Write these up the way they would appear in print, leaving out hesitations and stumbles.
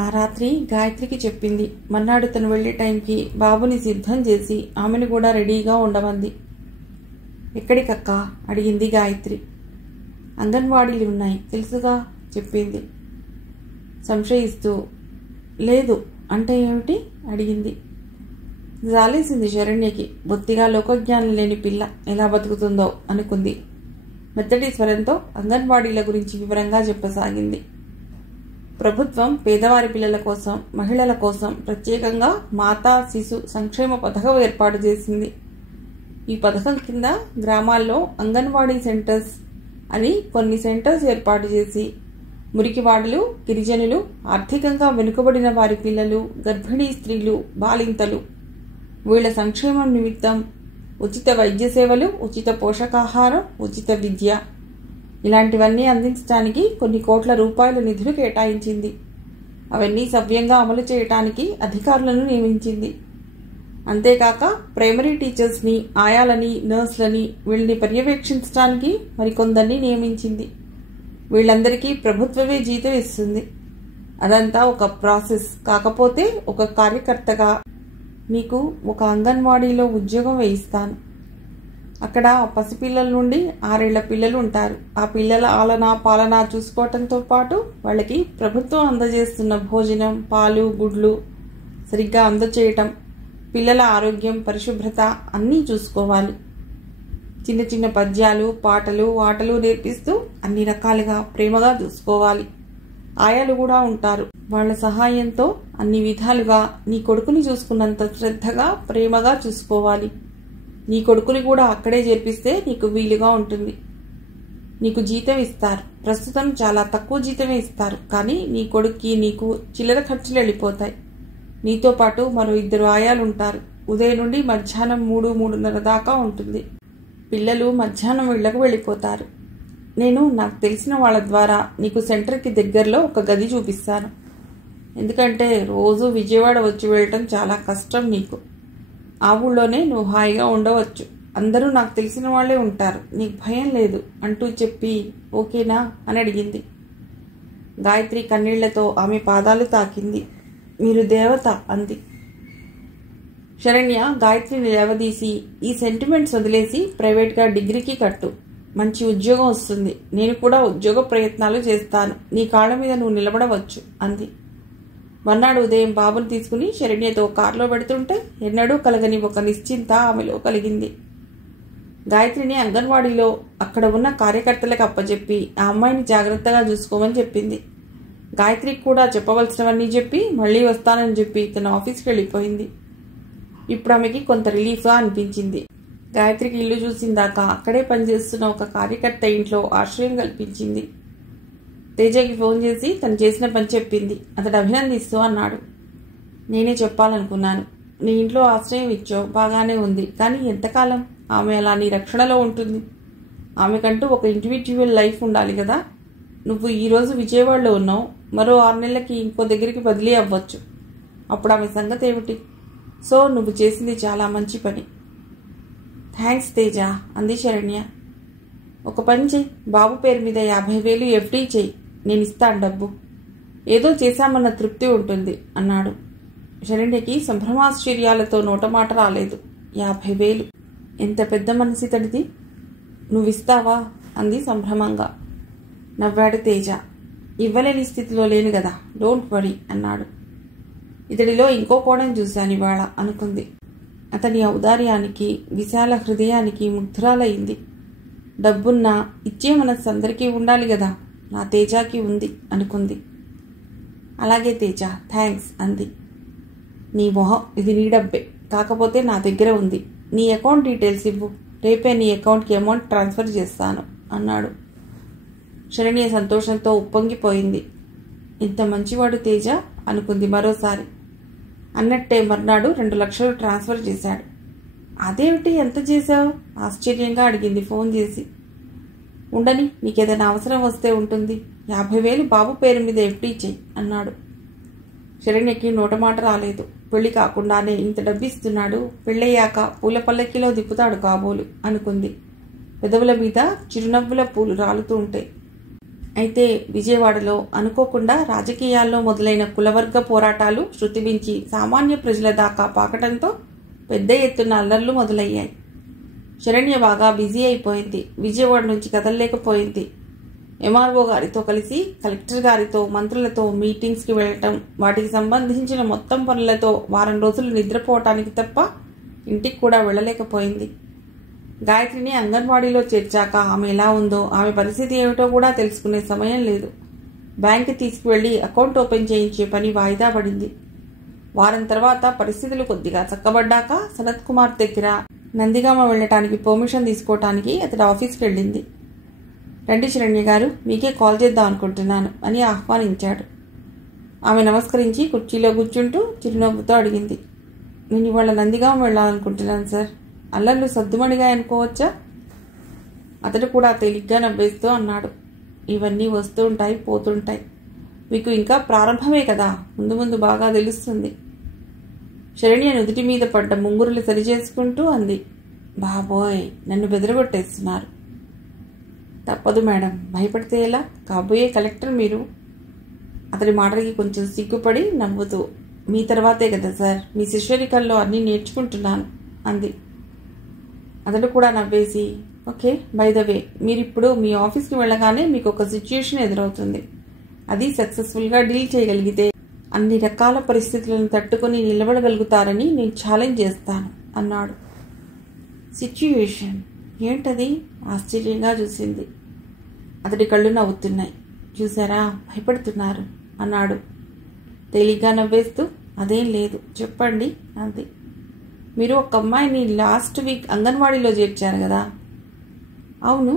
ఆ రాత్రి గాయత్రికి చెప్పింది. మర్నాడు తను వెళ్లే టైంకి బాబుని సిద్ధం చేసి ఆమెను కూడా రెడీగా ఉండమంది. ఎక్కడికక్కా అడిగింది గాయత్రి. అంగన్వాడీలు ఉన్నాయి తెలుసుగా చెప్పింది సంశయిస్తూ. లేదు అంటే ఏమిటి అడిగింది. జాలేసింది శరణ్యకి. బొత్తిగా లోకజ్ఞానం లేని పిల్ల ఎలా బతుకుతుందో అనుకుంది. మెత్తటి స్వరంతో అంగన్వాడీల గురించి వివరంగా చెప్పసాగింది. ప్రభుత్వం పేదవారి పిల్లల కోసం, మహిళల కోసం ప్రత్యేకంగా మాతా శిశు సంక్షేమ పథకం ఏర్పాటు చేసింది. ఈ పథకం కింద గ్రామాల్లో అంగన్వాడీ సెంటర్స్ అని కొన్ని సెంటర్స్ ఏర్పాటు చేసి మురికివాడలు, గిరిజనులు, ఆర్థికంగా వెనుకబడిన వారి పిల్లలు, గర్భిణీ స్త్రీలు, బాలింతలు వీళ్ల సంక్షేమం నిమిత్తం ఉచిత వైద్య సేవలు, ఉచిత పోషకాహారం, ఉచిత విద్య ఇలాంటివన్నీ అందించడానికి కొన్ని కోట్ల రూపాయల నిధులు కేటాయించింది. అవన్నీ సవ్యంగా అమలు చేయటానికి అధికారులను నియమించింది. అంతేకాక ప్రైమరీ టీచర్స్ని, ఆయాలని, నర్సులని వీళ్ళని పర్యవేక్షించడానికి మరికొందరిని నియమించింది. వీళ్ళందరికీ ప్రభుత్వమే జీతం ఇస్తుంది. అదంతా ఒక ప్రాసెస్. కాకపోతే ఒక కార్యకర్తగా మీకు ఒక అంగన్వాడీలో ఉద్యోగం వేయిస్తాను. అక్కడ పసిపిల్లల నుండి 6 ఏళ్ల పిల్లలు ఉంటారు. ఆ పిల్లల ఆలన పాలన చూసుకోవటంతో పాటు వాళ్ళకి ప్రభుత్వం అందజేస్తున్న భోజనం, పాలు, గుడ్లు సరిగ్గా అందచేయటం, పిల్లల ఆరోగ్యం, పరిశుభ్రత అన్నీ చూసుకోవాలి. చిన్న చిన్న పద్యాలు, పాటలు, ఆటలు నేర్పిస్తూ అన్ని రకాలుగా ప్రేమగా చూసుకోవాలి. ఆయాలు కూడా ఉంటారు. వాళ్ల సహాయంతో అన్ని విధాలుగా నీ కొడుకుని చూసుకున్నంత శ్రద్ధగా, ప్రేమగా చూసుకోవాలి. నీ కొడుకుని కూడా అక్కడే చేర్పిస్తే నీకు వీలుగా ఉంటుంది. నీకు జీతం ఇస్తారు. ప్రస్తుతం చాలా తక్కువ జీతమే ఇస్తారు. కానీ నీ కొడుక్కి నీకు చిల్లర ఖర్చులు వెళ్ళిపోతాయి. నీతో పాటు మరో 2 ఆయాలు ఉంటారు. ఉదయం నుండి మధ్యాహ్నం 3-3:30 దాకా ఉంటుంది. పిల్లలు మధ్యాహ్నం ఇళ్లకు వెళ్ళిపోతారు. నేను నాకు తెలిసిన వాళ్ళ ద్వారా నీకు సెంటర్కి దగ్గరలో ఒక గది చూపిస్తాను. ఎందుకంటే రోజు విజయవాడ వచ్చి వెళ్ళటం చాలా కష్టం నీకు. ఆ ఊళ్ళోనే నువ్వు హాయిగా ఉండవచ్చు. అందరూ నాకు తెలిసిన వాళ్లే ఉంటారు. నీకు భయం లేదు అంటూ చెప్పి ఓకేనా అని అడిగింది. గాయత్రి కన్నీళ్లతో ఆమె పాదాలు తాకింది. మీరు దేవత అంది. శరణ్య గాయత్రిని లేవదీసి, ఈ సెంటిమెంట్స్ వదిలేసి ప్రైవేట్గా డిగ్రీకి కట్టు. మంచి ఉద్యోగం వస్తుంది. నేను కూడా ఉద్యోగ ప్రయత్నాలు చేస్తాను. నీ కాళ్ళ మీద నువ్వు నిలబడవచ్చు అంది. మర్నాడు ఉదయం బాబుని తీసుకుని శరణ్యతో కారులో పెడుతుంటే ఎన్నడూ కలగని ఒక నిశ్చింత ఆమెలో కలిగింది. గాయత్రిని అంగన్వాడీలో అక్కడ ఉన్న కార్యకర్తలకు అప్పచెప్పి ఆ అమ్మాయిని జాగ్రత్తగా చూసుకోమని చెప్పింది. గాయత్రికి కూడా చెప్పవలసినవన్నీ చెప్పి మళ్లీ వస్తానని చెప్పి తన ఆఫీస్కి వెళ్ళిపోయింది. ఇప్పుడు ఆమెకి కొంత రిలీఫ్గా అనిపించింది. గాయత్రికి ఇల్లు చూసిందాక అక్కడే పనిచేస్తున్న ఒక కార్యకర్త ఇంట్లో ఆశ్రయం కల్పించింది. తేజకి ఫోన్ చేసి తను చేసిన పని చెప్పింది. అతడు అభినందిస్తూ అన్నాడు, నేనే చెప్పాలనుకున్నాను. నీ ఇంట్లో ఆశ్రయం ఇచ్చావు, బాగానే ఉంది. కానీ ఎంతకాలం ఆమె అలా నీ రక్షణలో ఉంటుంది? ఆమెకంటూ ఒక ఇండివిజువల్ లైఫ్ ఉండాలి కదా. నువ్వు ఈరోజు విజయవాడలో ఉన్నావు. మరో 6 నెలలకి ఇంకో దగ్గరికి బదిలీ అవ్వచ్చు. అప్పుడు ఆమె సంగతి ఏమిటి? సో నువ్వు చేసింది చాలా మంచి పని. థ్యాంక్స్ తేజ అంది శరణ్య. ఒక పని చెయ్యి, బాబు పేరు మీద 50,000 ఎఫ్డీ చెయ్యి. నేను ఇస్తాను డబ్బు. ఏదో చేశామన్న తృప్తి ఉంటుంది అన్నాడు. శరణ్యకి సంభ్రమాశ్చర్యాలతో నోటమాట రాలేదు. 50,000 ఎంత పెద్ద మనసు ఇతడిది. నువ్విస్తావా అంది సంభ్రమంగా. నవ్వాడు తేజ. ఇవ్వలేని స్థితిలో లేను కదా, డోంట్ వరీ అన్నాడు. ఇతడిలో ఇంకో కోణం చూశాను ఇవాళ అనుకుంది. అతని ఔదార్యానికి, విశాల హృదయానికి ముగ్ధురాలయ్యింది. డబ్బున్నా ఇచ్చే మనస్సు అందరికీ ఉండాలి కదా, నా తేజాకి ఉంది అనుకుంది. అలాగే తేజ, థ్యాంక్స్ అంది. నీ మొహం, ఇది నీ డబ్బే, కాకపోతే నా దగ్గర ఉంది. నీ అకౌంట్ డీటెయిల్స్ ఇవ్వు, రేపే నీ అకౌంట్కి అమౌంట్ ట్రాన్స్ఫర్ చేస్తాను అన్నాడు. శరణ్య సంతోషంతో ఉప్పొంగిపోయింది. ఇంత మంచివాడు తేజ అనుకుంది మరోసారి. అన్నట్టే మర్నాడు 2 లక్షలు ట్రాన్స్ఫర్ చేశాడు. అదేమిటి, ఎంత చేశావు ఆశ్చర్యంగా అడిగింది ఫోన్ చేసి. ఉండని, నీకేదైనా అవసరం వస్తే ఉంటుంది. 50,000 బాబు పేరు మీద ఎఫ్డీ చెయ్యి అన్నాడు. శరణ్యకి నోటమాట రాలేదు. పెళ్లి కాకుండానే ఇంత డబ్బిస్తున్నాడు, పెళ్ళయ్యాక పూల పల్లకిలో దిప్పుతాడు కాబోలు అనుకుంది. పెదవుల మీద చిరునవ్వుల పూలు రాలుతూ ఉంటాయి. అయితే విజయవాడలో అనుకోకుండా రాజకీయాల్లో మొదలైన కులవర్గ పోరాటాలు శృతిమించి సామాన్య ప్రజల దాకా పాకటంతో పెద్ద ఎత్తున అల్లర్లు మొదలయ్యాయి. శరణ్య బాగా బిజీ అయిపోయింది. విజయవాడ నుంచి కదలలేకపోయింది. ఎంఆర్ఓ గారితో కలిసి కలెక్టర్ గారితో మంత్రులతో మీటింగ్స్కి వెళ్ళటం, వాటికి సంబంధించిన మొత్తం పనులతో వారం రోజులు నిద్రపోవటానికి తప్ప ఇంటికి కూడా వెళ్ళలేకపోయింది. గాయత్రిని అంగన్వాడీలో చేర్చాక ఆమె ఎలా ఉందో, ఆమె పరిస్థితి ఏమిటో కూడా తెలుసుకునే సమయం లేదు. బ్యాంకు తీసుకువెళ్లి అకౌంట్ ఓపెన్ చేయించే పని వాయిదా పడింది. వారం తర్వాత పరిస్థితులు కొద్దిగా చక్కబడ్డాక సనత్ కుమార్ దగ్గర నందిగామ వెళ్ళటానికి పర్మిషన్ తీసుకోవటానికి అతడు ఆఫీస్కి వెళ్ళింది. రండి శరణ్య గారు, మీకే కాల్ చేద్దాం అనుకుంటున్నాను అని ఆహ్వానించాడు. ఆమె నమస్కరించి కుర్చీలో కూర్చుంటూ చిరునవ్వుతో అడిగింది. నేను ఇవాళ నందిగామ వెళ్ళాలనుకుంటున్నాను సార్. అల్లర్లు సద్దుమణిగా అనుకోవచ్చా? అతడు కూడా తేలిగ్గా నవ్వేస్తూ అన్నాడు. ఇవన్నీ వస్తూ ఉంటాయి, పోతుంటాయి. మీకు ఇంకా ప్రారంభమే కదా, ముందు ముందు బాగా తెలుస్తుంది. శరణ్య నుదుటి మీద పడ్డ ముంగురులు సరిచేసుకుంటూ అంది. బాబోయ్, నన్ను బెదరగొట్టేస్తున్నారు. తప్పదు మేడం, భయపడితే ఎలా? కాబోయే కలెక్టర్ మీరు. అతడి మాటలకి కొంచెం సిగ్గుపడి నవ్వుతూ, మీ తర్వాతే కదా సార్, మీ శిష్యరికల్లో అన్నీ నేర్చుకుంటున్నాను అంది. అతడు కూడా నవ్వేసి, ఓకే, బై ద వే, మీరిప్పుడు మీ ఆఫీస్కి వెళ్ళగానే మీకు ఒక సిచ్యుయేషన్ ఎదురవుతుంది. అది సక్సెస్ఫుల్గా డీల్ చేయగలిగితే అన్ని రకాల పరిస్థితులను తట్టుకొని నిలబడగలుగుతారని నేను ఛాలెంజ్ చేస్తాను అన్నాడు. సిచ్యుయేషన్ ఏంటది? ఆశ్చర్యంగా చూసింది. అతడి కళ్ళు నవ్వుతున్నాయి. చూసారా, భయపడుతున్నారు అన్నాడు తేలిగ్గా నవ్వేస్తూ. అదేం లేదు, చెప్పండి అంది. మీరు ఒక అమ్మాయిని లాస్ట్ వీక్ అంగన్వాడీలో చేర్చారు కదా? అవును.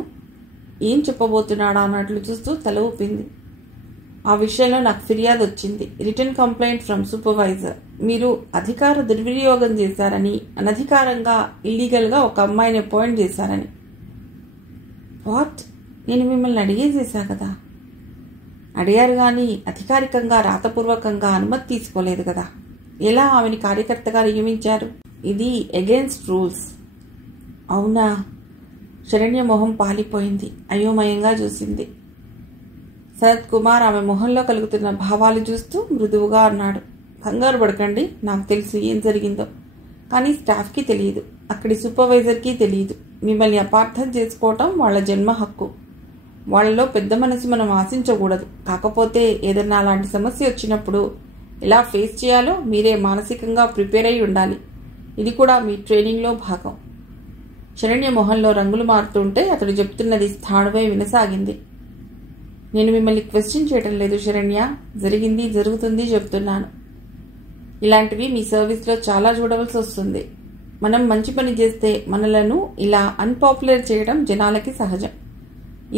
ఏం చెప్పబోతున్నాడా అన్నట్లు చూస్తూ తల ఊపింది. ఆ విషయంలో నాకు ఫిర్యాదు వచ్చింది. Return complaint from supervisor. మీరు అధికార దుర్వినియోగం చేశారని, అనధికారంగా ఇల్లీగల్గా ఒక అమ్మాయిని అపాయింట్ చేశారని. వాట్? నేను మిమ్మల్ని అడిగేసేసా కదా. అడిగారు కానీ అధికారికంగా రాతపూర్వకంగా అనుమతి తీసుకోలేదు కదా. ఎలా ఆమెని కార్యకర్తగా నియమించారు? ఇది అగెయిన్స్ట్ రూల్స్. అవునా? శరణ్య మొహం పాలిపోయింది. అయోమయంగా చూసింది. సనత్ కుమార్ ఆమె మొహంలో కలుగుతున్న భావాలు చూస్తూ మృదువుగా అన్నాడు. కంగారు పడకండి, నాకు తెలుసు ఏం జరిగిందో. కానీ స్టాఫ్కి తెలియదు, అక్కడి సూపర్వైజర్కి తెలియదు. మిమ్మల్ని అపార్థం చేసుకోవటం వాళ్ళ జన్మ హక్కు. వాళ్ళలో పెద్ద మనసు మనం ఆశించకూడదు. కాకపోతే ఏదన్నా అలాంటి సమస్య వచ్చినప్పుడు ఎలా ఫేస్ చేయాలో మీరే మానసికంగా ప్రిపేర్ అయి ఉండాలి. ఇది కూడా మీ ట్రైనింగ్లో భాగం. శరణ్య మొహంలో రంగులు మారుతుంటే అతడు చెప్తున్నది స్థాణువై వినసాగింది. నేను మిమ్మల్ని క్వశ్చన్ చేయటం లేదు శరణ్య, జరిగింది జరుగుతుంది చెప్తున్నాను. ఇలాంటివి మీ సర్వీస్లో చాలా చూడవలసి వస్తుంది. మనం మంచి పని చేస్తే మనలను ఇలా అన్పాపులర్ చేయడం జనాలకి సహజం.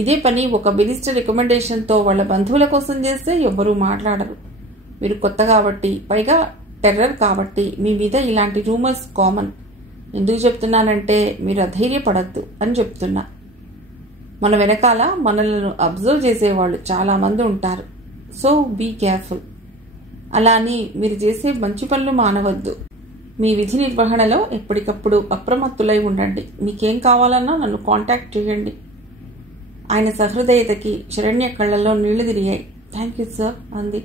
ఇదే పని ఒక మినిస్టర్ రికమెండేషన్తో వాళ్ళ బంధువుల కోసం చేస్తే ఎవ్వరూ మాట్లాడరు. మీరు కొత్త కాబట్టి, పైగా టెర్రర్ కాబట్టి మీ మీద ఇలాంటి రూమర్స్ కామన్. ఎందుకు చెప్తున్నానంటే మీరు అధైర్యపడద్దు అని చెప్తున్నా. మన వెనకాల మనలను అబ్జర్వ్ చేసేవాళ్ళు చాలామంది ఉంటారు. So be careful. అలా అని మీరు చేసే మంచి పనులు మానవద్దు. మీ విధి నిర్వహణలో ఎప్పటికప్పుడు అప్రమత్తులై ఉండండి. మీకేం కావాలన్నా నన్ను కాంటాక్ట్ చేయండి. ఆయన సహృదయతకి శరణ్య కళ్ళల్లో నీళ్లు తిరిగాయి. థ్యాంక్ యూ సార్ అంది.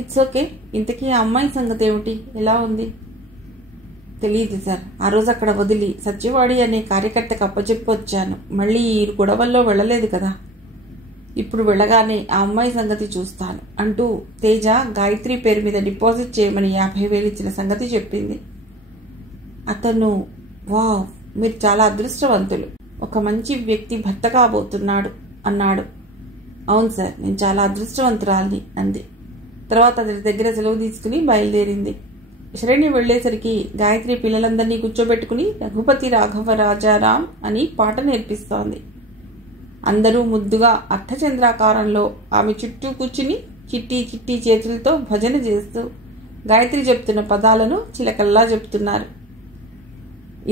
It's okay. ఇంతకీ ఆ అమ్మాయి సంగతి ఏమిటి? ఎలా ఉంది? తెలియదు సార్. ఆ రోజు అక్కడ వదిలి సత్యవాడి అనే కార్యకర్తకు అప్పచెప్పి వచ్చాను. మళ్ళీ ఈ గొడవల్లో వెళ్ళలేదు కదా. ఇప్పుడు వెళ్ళగానే ఆ అమ్మాయి సంగతి చూస్తాను అంటూ తేజ గాయత్రి పేరు మీద డిపాజిట్ చేయమని 50,000 ఇచ్చిన సంగతి చెప్పింది. అతను, వావ్, మీరు చాలా అదృష్టవంతులు. ఒక మంచి వ్యక్తి భర్త కాబోతున్నాడు అన్నాడు. అవును సార్, నేను చాలా అదృష్టవంతురాల్ని అంది. తర్వాత అతని దగ్గర సెలవు తీసుకుని బయలుదేరింది. శరణ్య వెళ్లేసరికి గాయత్రి పిల్లలందరినీ కూర్చోబెట్టుకుని రఘుపతి రాఘవ రాజారాం అని పాట నేర్పిస్తోంది. అందరూ ముద్దుగా అర్థచంద్రాకారంలో ఆమె చుట్టూ కూర్చుని చిట్టి చిట్టి చేతులతో భజన చేస్తూ గాయత్రి చెప్తున్న పదాలను చిలకల్లా చెప్తున్నారు.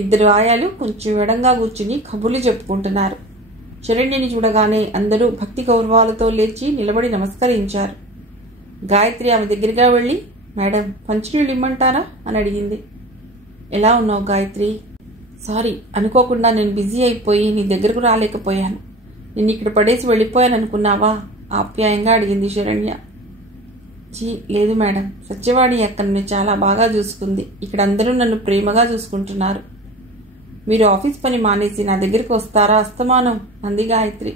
ఇద్దరు ఆయాలు కొంచెం ఎడంగా కూర్చుని కబుర్లు చెప్పుకుంటున్నారు. శరణ్యని చూడగానే అందరూ భక్తి గౌరవాలతో లేచి నిలబడి నమస్కరించారు. గాయత్రి ఆమె దగ్గరగా వెళ్ళి, మేడం, మంచినీళ్ళు ఇమ్మంటారా అని అడిగింది. ఎలా ఉన్నావు గాయత్రి? సారీ, అనుకోకుండా నేను బిజీ అయిపోయి నీ దగ్గరకు రాలేకపోయాను. నిన్ను ఇక్కడ పడేసి వెళ్ళిపోయాననుకున్నావా? ఆప్యాయంగా అడిగింది శరణ్య. చీ, లేదు మేడం. సత్యవాణి అక్క నన్ను చాలా బాగా చూసుకుంది. ఇక్కడ అందరూ నన్ను ప్రేమగా చూసుకుంటున్నారు. మీరు ఆఫీస్ పని మానేసి నా దగ్గరికి వస్తారా అస్తమానం? అంది గాయత్రి.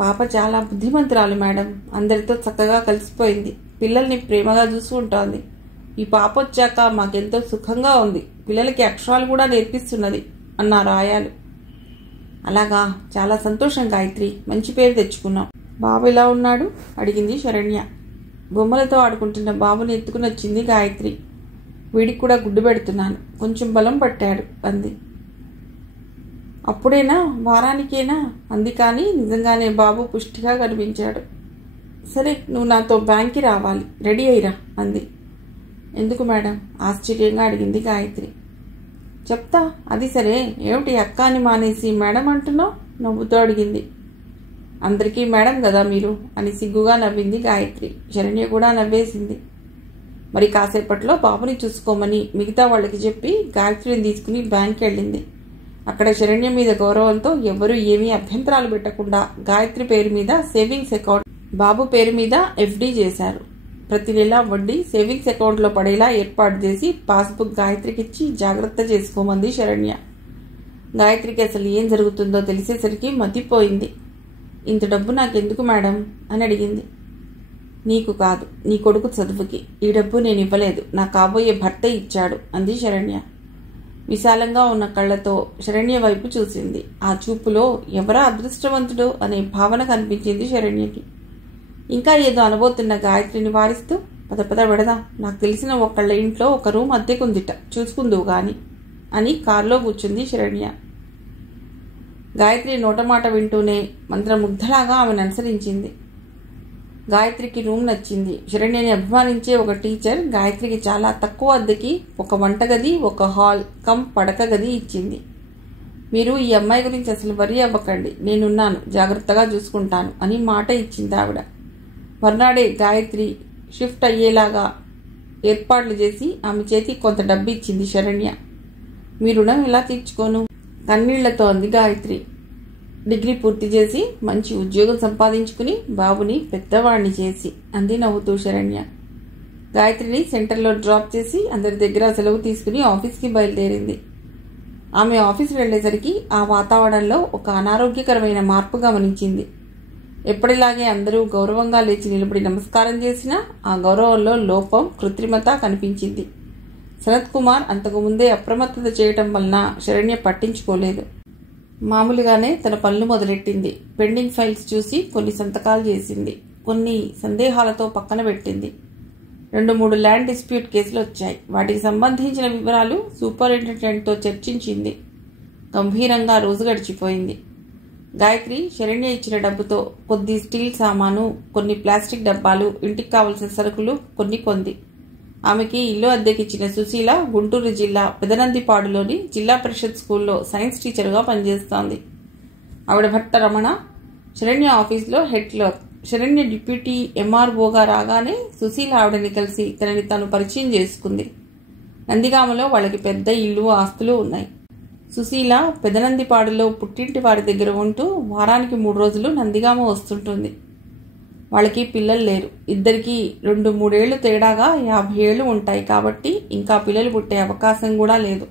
పాప చాలా బుద్ధిమంతురాలు మేడం. అందరితో చక్కగా కలిసిపోయింది. పిల్లల్ని ప్రేమగా చూసుకుంటోంది. ఈ పాప వచ్చాక మాకెంతో సుఖంగా ఉంది. పిల్లలకి అక్షరాలు కూడా నేర్పిస్తున్నది అన్నారు ఆయాలు. అలాగా, చాలా సంతోషం గాయత్రి. మంచి పేరు తెచ్చుకున్నాం. బాబు ఎలా ఉన్నాడు? అడిగింది శరణ్య. బొమ్మలతో ఆడుకుంటున్న బాబుని ఎత్తుకుని వచ్చింది గాయత్రి. వీడికి కూడా గుడ్డు పెడుతున్నాను. కొంచెం బలం పట్టాడు అంది. అప్పుడేనా? వారానికేనా? అంది. కానీ నిజంగానే బాబు పుష్టిగా కనిపించాడు. సరే, నువ్వు నాతో బ్యాంక్కి రావాలి. రెడీ అయ్యిరా అంది. ఎందుకు మేడం? ఆశ్చర్యంగా అడిగింది గాయత్రి. చెప్తా. అది సరే, ఏమిటి అక్క అని మానేసి మేడం అంటున్నావు? నవ్వుతూ అడిగింది. అందరికీ మేడం కదా మీరు అని సిగ్గుగా నవ్వింది గాయత్రి. శరణ్య కూడా నవ్వేసింది. మరి కాసేపట్లో బాబుని చూసుకోమని మిగతా వాళ్ళకి చెప్పి గాయత్రిని తీసుకుని బ్యాంక్కి వెళ్ళింది. అక్కడ శరణ్య మీద గౌరవంతో ఎవరూ ఏమీ అభ్యంతరాలు పెట్టకుండా గాయత్రి పేరు మీద సేవింగ్స్ అకౌంట్, బాబు పేరు మీద ఎఫ్డి చేశారు. ప్రతి నెలా వడ్డీ సేవింగ్స్ అకౌంట్లో పడేలా ఏర్పాటు చేసి పాస్బుక్ గాయత్రికి ఇచ్చి జాగ్రత్త చేసుకోమంది శరణ్య. గాయత్రికి అసలు ఏం జరుగుతుందో తెలిసేసరికి మతిపోయింది. ఇంత డబ్బు నాకెందుకు మేడం అని అడిగింది. నీకు కాదు, నీ కొడుకు చదువుకి. ఈ డబ్బు నేను ఇవ్వలేదు, నా కాబోయే భర్త ఇచ్చాడు అంది శరణ్య. విశాలంగా ఉన్న కళ్లతో శరణ్య వైపు చూసింది. ఆ చూపులో ఎవరా అదృష్టవంతుడు అనే భావన కనిపించింది శరణ్యకి. ఇంకా ఏదో అనబోతున్న గాయత్రిని వారిస్తూ, పద పద వెడదాం, నాకు తెలిసిన ఒకళ్ళ ఇంట్లో ఒక రూమ్ అద్దెకుందిట, చూసుకుందువు గాని అని కారులో కూర్చుంది శరణ్య. గాయత్రి నోటమాట వింటూనే మంత్రముగ్ధలాగా ఆమెను అనుసరించింది. గాయత్రికి రూమ్ నచ్చింది. శరణ్యని అభిమానించే ఒక టీచర్ గాయత్రికి చాలా తక్కువ అద్దెకి ఒక వంటగది, ఒక హాల్ కమ్ పడక గది ఇచ్చింది. మీరు ఈ అమ్మాయి గురించి అసలు వరి అవ్వకండి, నేనున్నాను, జాగ్రత్తగా చూసుకుంటాను అని మాట ఇచ్చింది ఆవిడ. మర్నాడే గాయత్రి షిఫ్ట్ అయ్యేలాగా ఏర్పాట్లు చేసి ఆమె చేతికి కొంత డబ్బు ఇచ్చింది శరణ్య. మీ రుణం ఎలా తీర్చుకోను? కన్నీళ్లతో అంది గాయత్రి. డిగ్రీ పూర్తి చేసి మంచి ఉద్యోగం సంపాదించుకుని బాబుని పెద్దవాణ్ణి చేసి అంది నవ్వుతూ శరణ్య. గాయత్రిని సెంటర్లో డ్రాప్ చేసి అందరి దగ్గర సెలవు తీసుకుని ఆఫీస్కి బయలుదేరింది. ఆమె ఆఫీస్ వెళ్లేసరికి ఆ వాతావరణంలో ఒక అనారోగ్యకరమైన మార్పు గమనించింది. ఎప్పటిలాగే అందరూ గౌరవంగా లేచి నిలబడి నమస్కారం చేసినా ఆ గౌరవంలో లోపం, కృత్రిమత కనిపించింది. శరత్ కుమార్ అంతకు ముందే అప్రమత్తత చేయటం వలన శరణ్య పట్టించుకోలేదు. మామూలుగానే తన పనులు మొదలెట్టింది. పెండింగ్ ఫైల్స్ చూసి కొన్ని సంతకాలు చేసింది. కొన్ని సందేహాలతో పక్కన పెట్టింది. 2-3 ల్యాండ్ డిస్ప్యూట్ కేసులు వచ్చాయి. వాటికి సంబంధించిన వివరాలు సూపరింటెండెంట్తో చర్చించింది. గంభీరంగా రోజు గడిచిపోయింది. గాయత్రి శరణ్య ఇచ్చిన డబ్బుతో కొద్ది స్టీల్ సామాను, కొన్ని ప్లాస్టిక్ డబ్బాలు, ఇంటికి కావలసిన సరుకులు కొన్ని కొంది. ఆమెకి ఇల్లు అద్దెకిచ్చిన సుశీల గుంటూరు జిల్లా పెదనందిపాడులోని జిల్లా పరిషత్ స్కూల్లో సైన్స్ టీచర్గా పనిచేస్తోంది. ఆవిడ భర్త రమణ శరణ్య ఆఫీస్లో హెడ్ క్లర్క్. శరణ్య డిప్యూటీ ఎంఆర్ఓగా రాగానే సుశీల ఆవిడని కలిసి తనని తాను పరిచయం చేసుకుంది. నందిగామలో వాళ్ళకి పెద్ద ఇల్లు, ఆస్తులు ఉన్నాయి. సుశీల పెదనందిపాడులో పుట్టింటి వారి దగ్గర ఉంటూ వారానికి 3 రోజులు నందిగామ వస్తుంటుంది. వాళ్ళకి పిల్లలు లేరు. ఇద్దరికి 2-3 ఏళ్లు తేడాగా 50 ఏళ్లు ఉంటాయి. కాబట్టి ఇంకా పిల్లలు పుట్టే అవకాశం కూడా లేదు.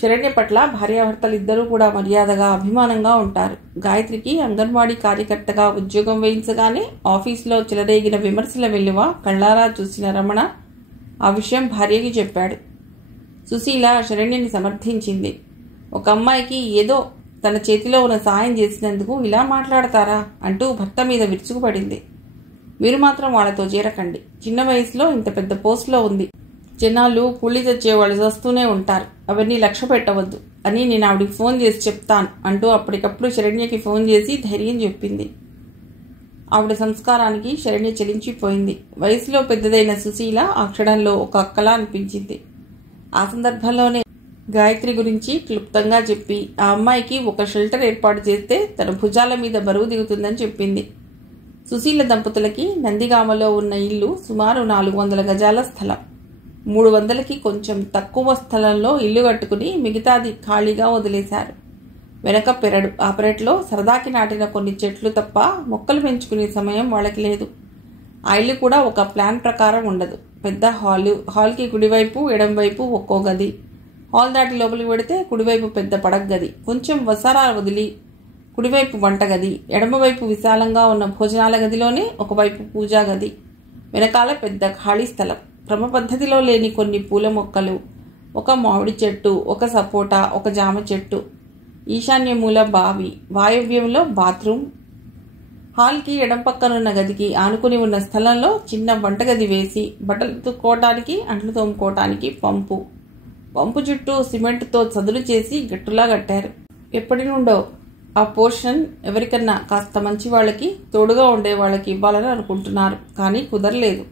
శరణ్య పట్ల భార్యాభర్తలు ఇద్దరూ కూడా మర్యాదగా, అభిమానంగా ఉంటారు. గాయత్రికి అంగన్వాడీ కార్యకర్తగా ఉద్యోగం వేయించగానే ఆఫీసులో చెలరేగిన విమర్శల వెల్లువ కళ్ళారా చూసిన రమణ ఆ విషయం భార్యకి చెప్పాడు. సుశీల శరణ్యని సమర్థించింది. ఒక అమ్మాయికి ఏదో తన చేతిలో ఉన్న సాయం చేసినందుకు ఇలా మాట్లాడతారా అంటూ భర్త మీద విరుచుకుపడింది. మీరు మాత్రం వాళ్ళతో చేరకండి. చిన్న వయసులో ఇంత పెద్ద పోస్టులో ఉంది. జనాలు కూలీ తెచ్చేవాళ్ళు వస్తూనే ఉంటారు. అవన్నీ లక్ష్య పెట్టవద్దు అని నేను ఆవిడికి ఫోన్ చేసి చెప్తాను అంటూ అప్పటికప్పుడు శరణ్యకి ఫోన్ చేసి ధైర్యం చెప్పింది. ఆవిడ సంస్కారానికి శరణ్య చెలించిపోయింది. వయసులో పెద్దదైన సుశీల ఆ క్షణంలో ఒక అక్కలా అనిపించింది. ఆ సందర్భంలోనే గాయత్రి గురించి క్లుప్తంగా చెప్పి ఆ అమ్మాయికి ఒక షెల్టర్ ఏర్పాటు చేస్తే తన భుజాల మీద బరువు దిగుతుందని చెప్పింది. సుశీల దంపతులకి నందిగామలో ఉన్న ఇల్లు సుమారు 400 గజాల స్థలం. 300కి కొంచెం తక్కువ స్థలంలో ఇల్లు కట్టుకుని మిగతాది ఖాళీగా వదిలేశారు. వెనక పెరడు. ఆ పెరట్లో సరదాకి నాటిన కొన్ని చెట్లు తప్ప మొక్కలు పెంచుకునే సమయం వాళ్ళకి లేదు. ఆ ఇల్లు కూడా ఒక ప్లాన్ ప్రకారం ఉండదు. పెద్ద హాల్కి కుడివైపు ఎడంవైపు ఒక్కో గది. హాల్ దాటి లోపలికి పెడితే కుడివైపు పెద్ద పడక గది, కొంచెం వసారాలు వదిలి కుడివైపు వంటగది, ఎడమవైపు విశాలంగా ఉన్న భోజనాల గదిలోనే ఒకవైపు పూజా గది, వెనకాల పెద్ద ఖాళీ స్థలం, క్రమ పద్ధతిలో లేని కొన్ని పూల మొక్కలు, ఒక మామిడి చెట్టు, ఒక సపోటా, ఒక జామ చెట్టు, ఈశాన్య మూల బావి, వాయవ్యంలో బాత్రూమ్. హాల్కి ఎడం పక్కనున్న గదికి ఆనుకుని ఉన్న స్థలంలో చిన్న వంటగది వేసి బట్టలు తుక్కోవటానికి, అంట్లు తోముకోవటానికి పంపు చుట్టూ సిమెంట్తో చదును చేసి గట్టులా కట్టారు. ఎప్పటి నుండో ఆ పోర్షన్ ఎవరికన్నా కాస్త మంచి వాళ్ళకి, తోడుగా ఉండే వాళ్ళకి ఇవ్వాలని అనుకుంటున్నారు. కానీ కుదరలేదు.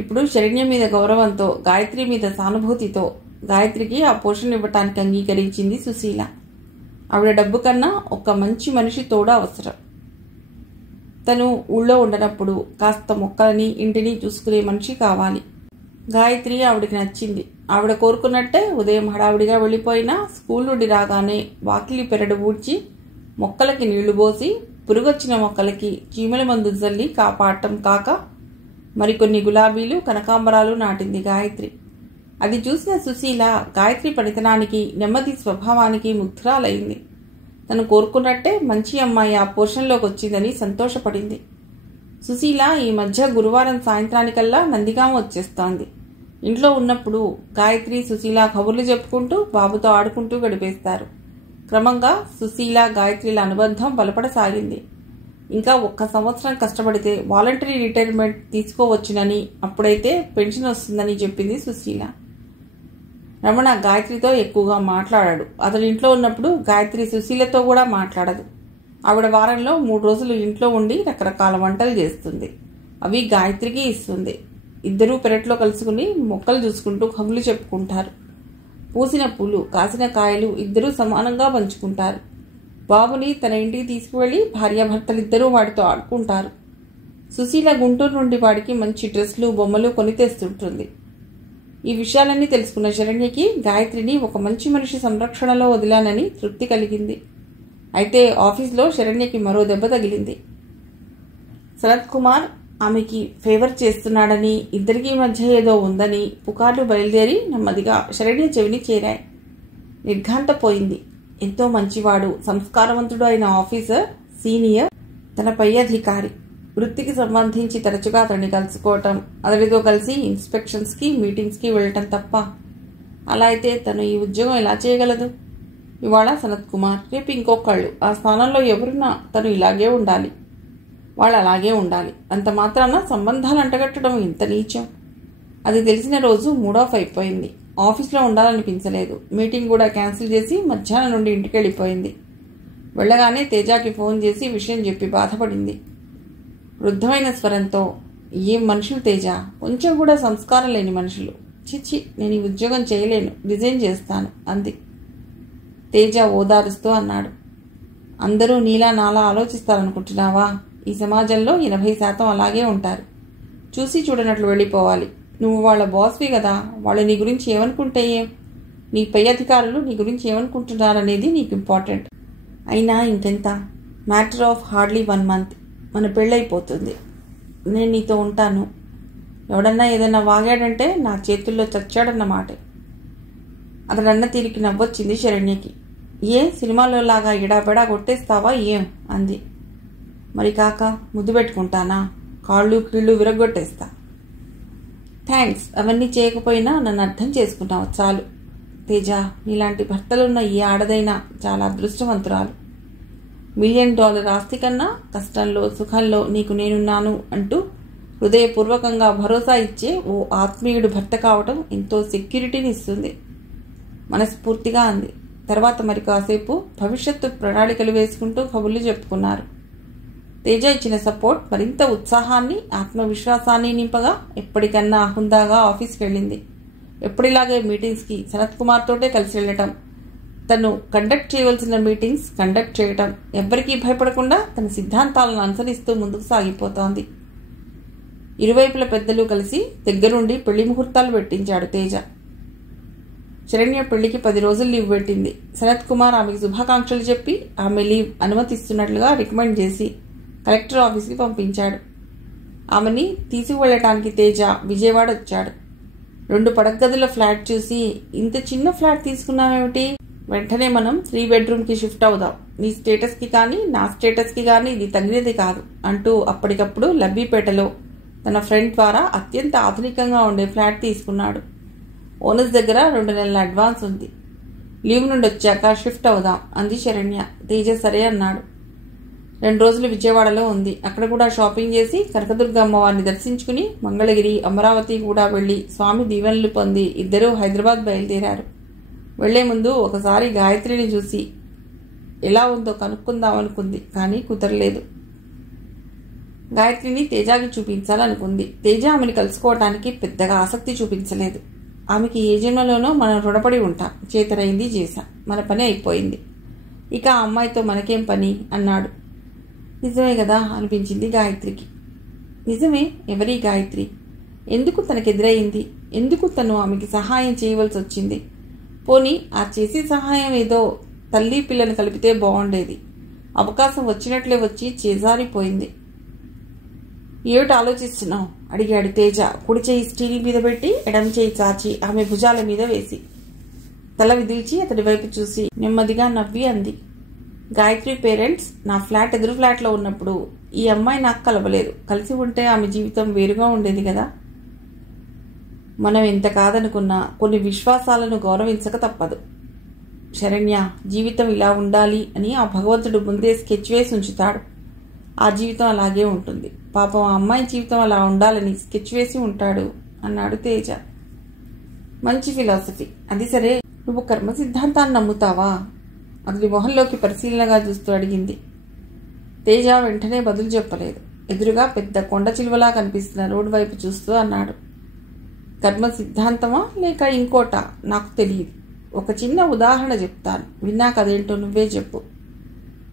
ఇప్పుడు శరణ్య మీద గౌరవంతో, గాయత్రి మీద సానుభూతితో గాయత్రికి ఆ పోర్షన్ ఇవ్వటానికి అంగీకరించింది సుశీల. ఆవిడ డబ్బు కన్నా ఒక మంచి మనిషి తోడు అవసరం. తను ఊళ్ళో ఉండనప్పుడు కాస్త మొక్కలని, ఇంటిని చూసుకునే మనిషి కావాలి. గాయత్రి ఆవిడకి నచ్చింది. ఆవిడ కోరుకున్నట్టే ఉదయం హడావిడిగా వెళ్ళిపోయినా స్కూల్ నుండి రాగానే వాకిలి పెరడు ఊడ్చి, మొక్కలకి నీళ్లు పోసి, పురుగొచ్చిన మొక్కలకి చీమల మందు జల్లి కాపాడటం కాక మరికొన్ని గులాబీలు, కనకాంబరాలు నాటింది గాయత్రి. అది చూసిన సుశీల గాయత్రి పనితనానికి, నెమ్మది స్వభావానికి ముగ్ధురాలైంది. తను కోరుకున్నట్టే మంచి అమ్మాయి ఆ పోర్షన్లోకి వచ్చిందని సంతోషపడింది. సుశీల ఈ మధ్య గురువారం సాయంత్రానికల్లా నందిగామ వచ్చేస్తోంది. ఇంట్లో ఉన్నప్పుడు గాయత్రి, సుశీల కబుర్లు చెప్పుకుంటూ బాబుతో ఆడుకుంటూ గడిపేస్తారు. క్రమంగా సుశీల, గాయత్రిల అనుబంధం బలపడసాగింది. ఇంకా 1 సంవత్సరం కష్టపడితే వాలంటరీ రిటైర్మెంట్ తీసుకోవచ్చునని, అప్పుడైతే పెన్షన్ వస్తుందని చెప్పింది సుశీల. రమణ గాయత్రితో ఎక్కువగా మాట్లాడాడు. అతడు ఇంట్లో ఉన్నప్పుడు గాయత్రి సుశీలతో కూడా మాట్లాడదు. ఆవిడ వారంలో 3 రోజులు ఇంట్లో ఉండి రకరకాల వంటలు చేస్తుంది. అవి గాయత్రికి ఇస్తుంది. ఇద్దరూ పెరట్లో కలుసుకుని మొక్కలు చూసుకుంటూ కబుర్లు చెప్పుకుంటారు. పూసిన పూలు, కాసిన కాయలు ఇద్దరూ సమానంగా పంచుకుంటారు. బాబుని తన ఇంటికి తీసుకువెళ్లి భార్యాభర్తలిద్దరూ వాడితో ఆడుకుంటారు. సుశీల గుంటూరు నుండి వాడికి మంచి డ్రెస్లు, బొమ్మలు కొని తెస్తుంటుంది. ఈ విషయాలన్నీ తెలుసుకున్న శరణ్యకి గాయత్రిని ఒక మంచి మనిషి సంరక్షణలో వదిలానని తృప్తి కలిగింది. అయితే ఆఫీస్లో శరణ్యకి మరో దెబ్బ తగిలింది. శరత్ కుమార్ ఆమెకి ఫేవర్ చేస్తున్నాడని, ఇద్దరికీ మధ్య ఏదో ఉందని పుకార్లు బయలుదేరి నెమ్మదిగా శరణ్య చెవిని చేరాయి. నిర్ఘాంతపోయింది. ఎంతో మంచివాడు, సంస్కారవంతుడు అయిన ఆఫీసర్, సీనియర్, తన పై అధికారి. వృత్తికి సంబంధించి తరచుగా అతన్ని కలుసుకోవటం, అతడితో కలిసి ఇన్స్పెక్షన్స్కి, మీటింగ్స్కి వెళ్ళటం తప్ప. అలా అయితే తను ఈ ఉద్యోగం ఎలా చేయగలదు? ఇవాళ సనత్ కుమార్, రేపు ఇంకొకళ్ళు. ఆ స్థానంలో ఎవరున్నా తను ఇలాగే ఉండాలి, వాళ్ళు అలాగే ఉండాలి. అంత మాత్రాన సంబంధాలు అంటగట్టడం ఇంత నీచం. అది తెలిసిన రోజు మూడ్ ఆఫ్ అయిపోయింది. ఆఫీస్లో ఉండాలనిపించలేదు. మీటింగ్ కూడా క్యాన్సిల్ చేసి మధ్యాహ్నం నుండి ఇంటికి వెళ్ళిపోయింది. వెళ్ళగానే తేజాకి ఫోన్ చేసి విషయం చెప్పి బాధపడింది. వృద్ధమైన స్వరంతో, ఏం మనుషులు తేజ, కొంచెం కూడా సంస్కారం లేని మనుషులు. చిచ్చి, నేను ఈ ఉద్యోగం చేయలేను, రిజైన్ చేస్తాను అంది. తేజ ఓదారుస్తూ అన్నాడు, అందరూ నీలా నాలా ఆలోచిస్తారనుకుంటున్నావా? ఈ సమాజంలో 80% అలాగే ఉంటారు. చూసి చూడనట్లు వెళ్ళిపోవాలి. నువ్వు వాళ్ళ బాస్వి కదా, వాళ్ళు నీ గురించి ఏమనుకుంటే ఏం? నీ పై అధికారులు నీ గురించి ఏమనుకుంటున్నారనేది నీకు ఇంపార్టెంట్. అయినా ఇంకెంత, మ్యాటర్ ఆఫ్ హార్డ్లీ 1 మంత్ మన పెళ్ళైపోతుంది. నేను నీతో ఉంటాను. ఎవడన్నా ఏదన్నా వాగాడంటే నా చేతుల్లో చచ్చాడన్నమాట. అతడన్న తీరికి నవ్వొచ్చింది శరణ్యకి. ఏ సినిమాలో లాగా ఎడాబెడా కొట్టేస్తావా ఏం అంది. మరి కాక ముద్దు పెట్టుకుంటానా? కాళ్ళు కీళ్ళు విరగొట్టేస్తా. థ్యాంక్స్, అవన్నీ చేయకపోయినా నన్ను అర్థం చేసుకుంటావు చాలు. తేజ, నీలాంటి భర్తలున్న ఈ ఆడదైనా చాలా అదృష్టవంతురాలు. $1 మిలియన్ ఆస్తి కన్నా కష్టంలో, సుఖంలో నీకు నేనున్నాను అంటూ హృదయపూర్వకంగా భరోసా ఇచ్చే ఓ ఆత్మీయుడు భర్త కావటం ఎంతో సెక్యూరిటీని ఇస్తుంది. మనస్ఫూర్తిగా అంది. తర్వాత మరి కాసేపు భవిష్యత్తు ప్రణాళికలు వేసుకుంటూ కబుర్లు చెప్పుకున్నారు. తేజ ఇచ్చిన సపోర్ట్ మరింత ఉత్సాహాన్ని, ఆత్మవిశ్వాసాన్ని నింపగా ఎప్పటికన్నా హుందాగా ఆఫీస్కి వెళ్ళింది. ఎప్పటిలాగే మీటింగ్స్కి సనత్ కుమార్ తోటే కలిసి వెళ్ళటం, తను కండక్ట్ చేయవలసిన మీటింగ్స్ కండక్ట్ చేయటం, ఎవ్వరికీ భయపడకుండా తన సిద్ధాంతాలను అనుసరిస్తూ ముందుకు సాగిపోతోంది. ఇరువైపుల పెద్దలు కలిసి దగ్గరుండి పెళ్లి ముహూర్తాలు పెట్టించాడు తేజ. శరణ్య పెళ్లికి 10 రోజులు లీవ్ పెట్టింది. సనత్ కుమార్ ఆమెకి శుభాకాంక్షలు చెప్పి ఆమె లీవ్ అనుమతిస్తున్నట్లుగా రికమెండ్ చేసి కలెక్టర్ ఆఫీస్కి పంపించాడు. ఆమెని తీసుకువెళ్ళటానికి తేజ విజయవాడ వచ్చాడు. 2 పడగదుల ఫ్లాట్ చూసి, ఇంత చిన్న ఫ్లాట్ తీసుకున్నామేమిటి, వెంటనే మనం 3 బెడ్రూమ్కి షిఫ్ట్ అవుదాం, నీ స్టేటస్కి కానీ నా స్టేటస్కి కానీ ఇది తగినది కాదు అంటూ అప్పటికప్పుడు లబ్బీపేటలో తన ఫ్రెండ్ ద్వారా అత్యంత ఆధునికంగా ఉండే ఫ్లాట్ తీసుకున్నాడు. ఓనర్స్ దగ్గర 2 నెలల అడ్వాన్స్ ఉంది. లీవ్ నుండి వచ్చాక షిఫ్ట్ అవుదాం అంది శరణ్య. తేజ సరే అన్నాడు. 2 రోజులు విజయవాడలో ఉంది. అక్కడ కూడా షాపింగ్ చేసి కనకదుర్గ అమ్మవారిని దర్శించుకుని మంగళగిరి, అమరావతి కూడా వెళ్లి స్వామి దీవెనలు పొంది ఇద్దరూ హైదరాబాద్ బయలుదేరారు. వెళ్లే ముందు ఒకసారి గాయత్రిని చూసి ఎలా ఉందో కనుక్కుందామనుకుంది, కానీ కుదరలేదు. గాయత్రిని తేజాకి చూపించాలనుకుంది. తేజ ఆమెను కలుసుకోవటానికి పెద్దగా ఆసక్తి చూపించలేదు. ఆమెకి ఏ జన్మలోనో మనం రుణపడి ఉంటాం, చేతనైంది చేశాం, మన పని అయిపోయింది, ఇక ఆ అమ్మాయితో మనకేం పని అన్నాడు. నిజమే కదా అనిపించింది గాయత్రికి. నిజమే. ఎవరి గాయత్రి? ఎందుకు తనకెదురయింది? ఎందుకు తను ఆమెకి సహాయం చేయవలసి వచ్చింది? పోనీ ఆ చేసే సహాయం ఏదో తల్లి పిల్లని కలిపితే బాగుండేది. అవకాశం వచ్చినట్లే వచ్చి చేజారిపోయింది. ఏమిటి ఆలోచిస్తున్నావు అడిగాడు తేజ. కుడి చేయి స్టీరింగ్ మీద పెట్టి ఎడమ చేయి చాచి ఆమె భుజాల మీద వేసి తల విదిల్చి అతడి వైపు చూసి నెమ్మదిగా నవ్వి అంది. గాయత్రి పేరెంట్స్ నా ఫ్లాట్ ఎదురు ఫ్లాట్లో ఉన్నప్పుడు ఈ అమ్మాయి నాకు కలవలేదు. కలిసి ఉంటే ఆమె జీవితం వేరుగా ఉండేది కదా. మనం ఎంత కాదనుకున్నా కొన్ని విశ్వాసాలను గౌరవించక తప్పదు. శరణ్య, జీవితం ఇలా ఉండాలి అని ఆ భగవంతుడు ముందే స్కెచ్ వేసి ఉంచుతాడు. ఆ జీవితం అలాగే ఉంటుంది. పాపం ఆ అమ్మాయి జీవితం అలా ఉండాలని స్కెచ్ వేసి ఉంటాడు అన్నాడు తేజ. మంచి ఫిలాసఫీ. అది సరే, నువ్వు కర్మ సిద్ధాంతాన్ని నమ్ముతావా? అతని మొహంలోకి పరిశీలనగా చూస్తూ అడిగింది. తేజ వెంటనే బదులు చెప్పలేదు. ఎదురుగా పెద్ద కొండ చిలువలా కనిపిస్తున్న రోడ్డు వైపు చూస్తూ అన్నాడు. కర్మ సిద్ధాంతమా లేక ఇంకోట నాకు తెలియదు. ఒక చిన్న ఉదాహరణ చెప్తాను, విన్నాక అదేంటో నువ్వే చెప్పు.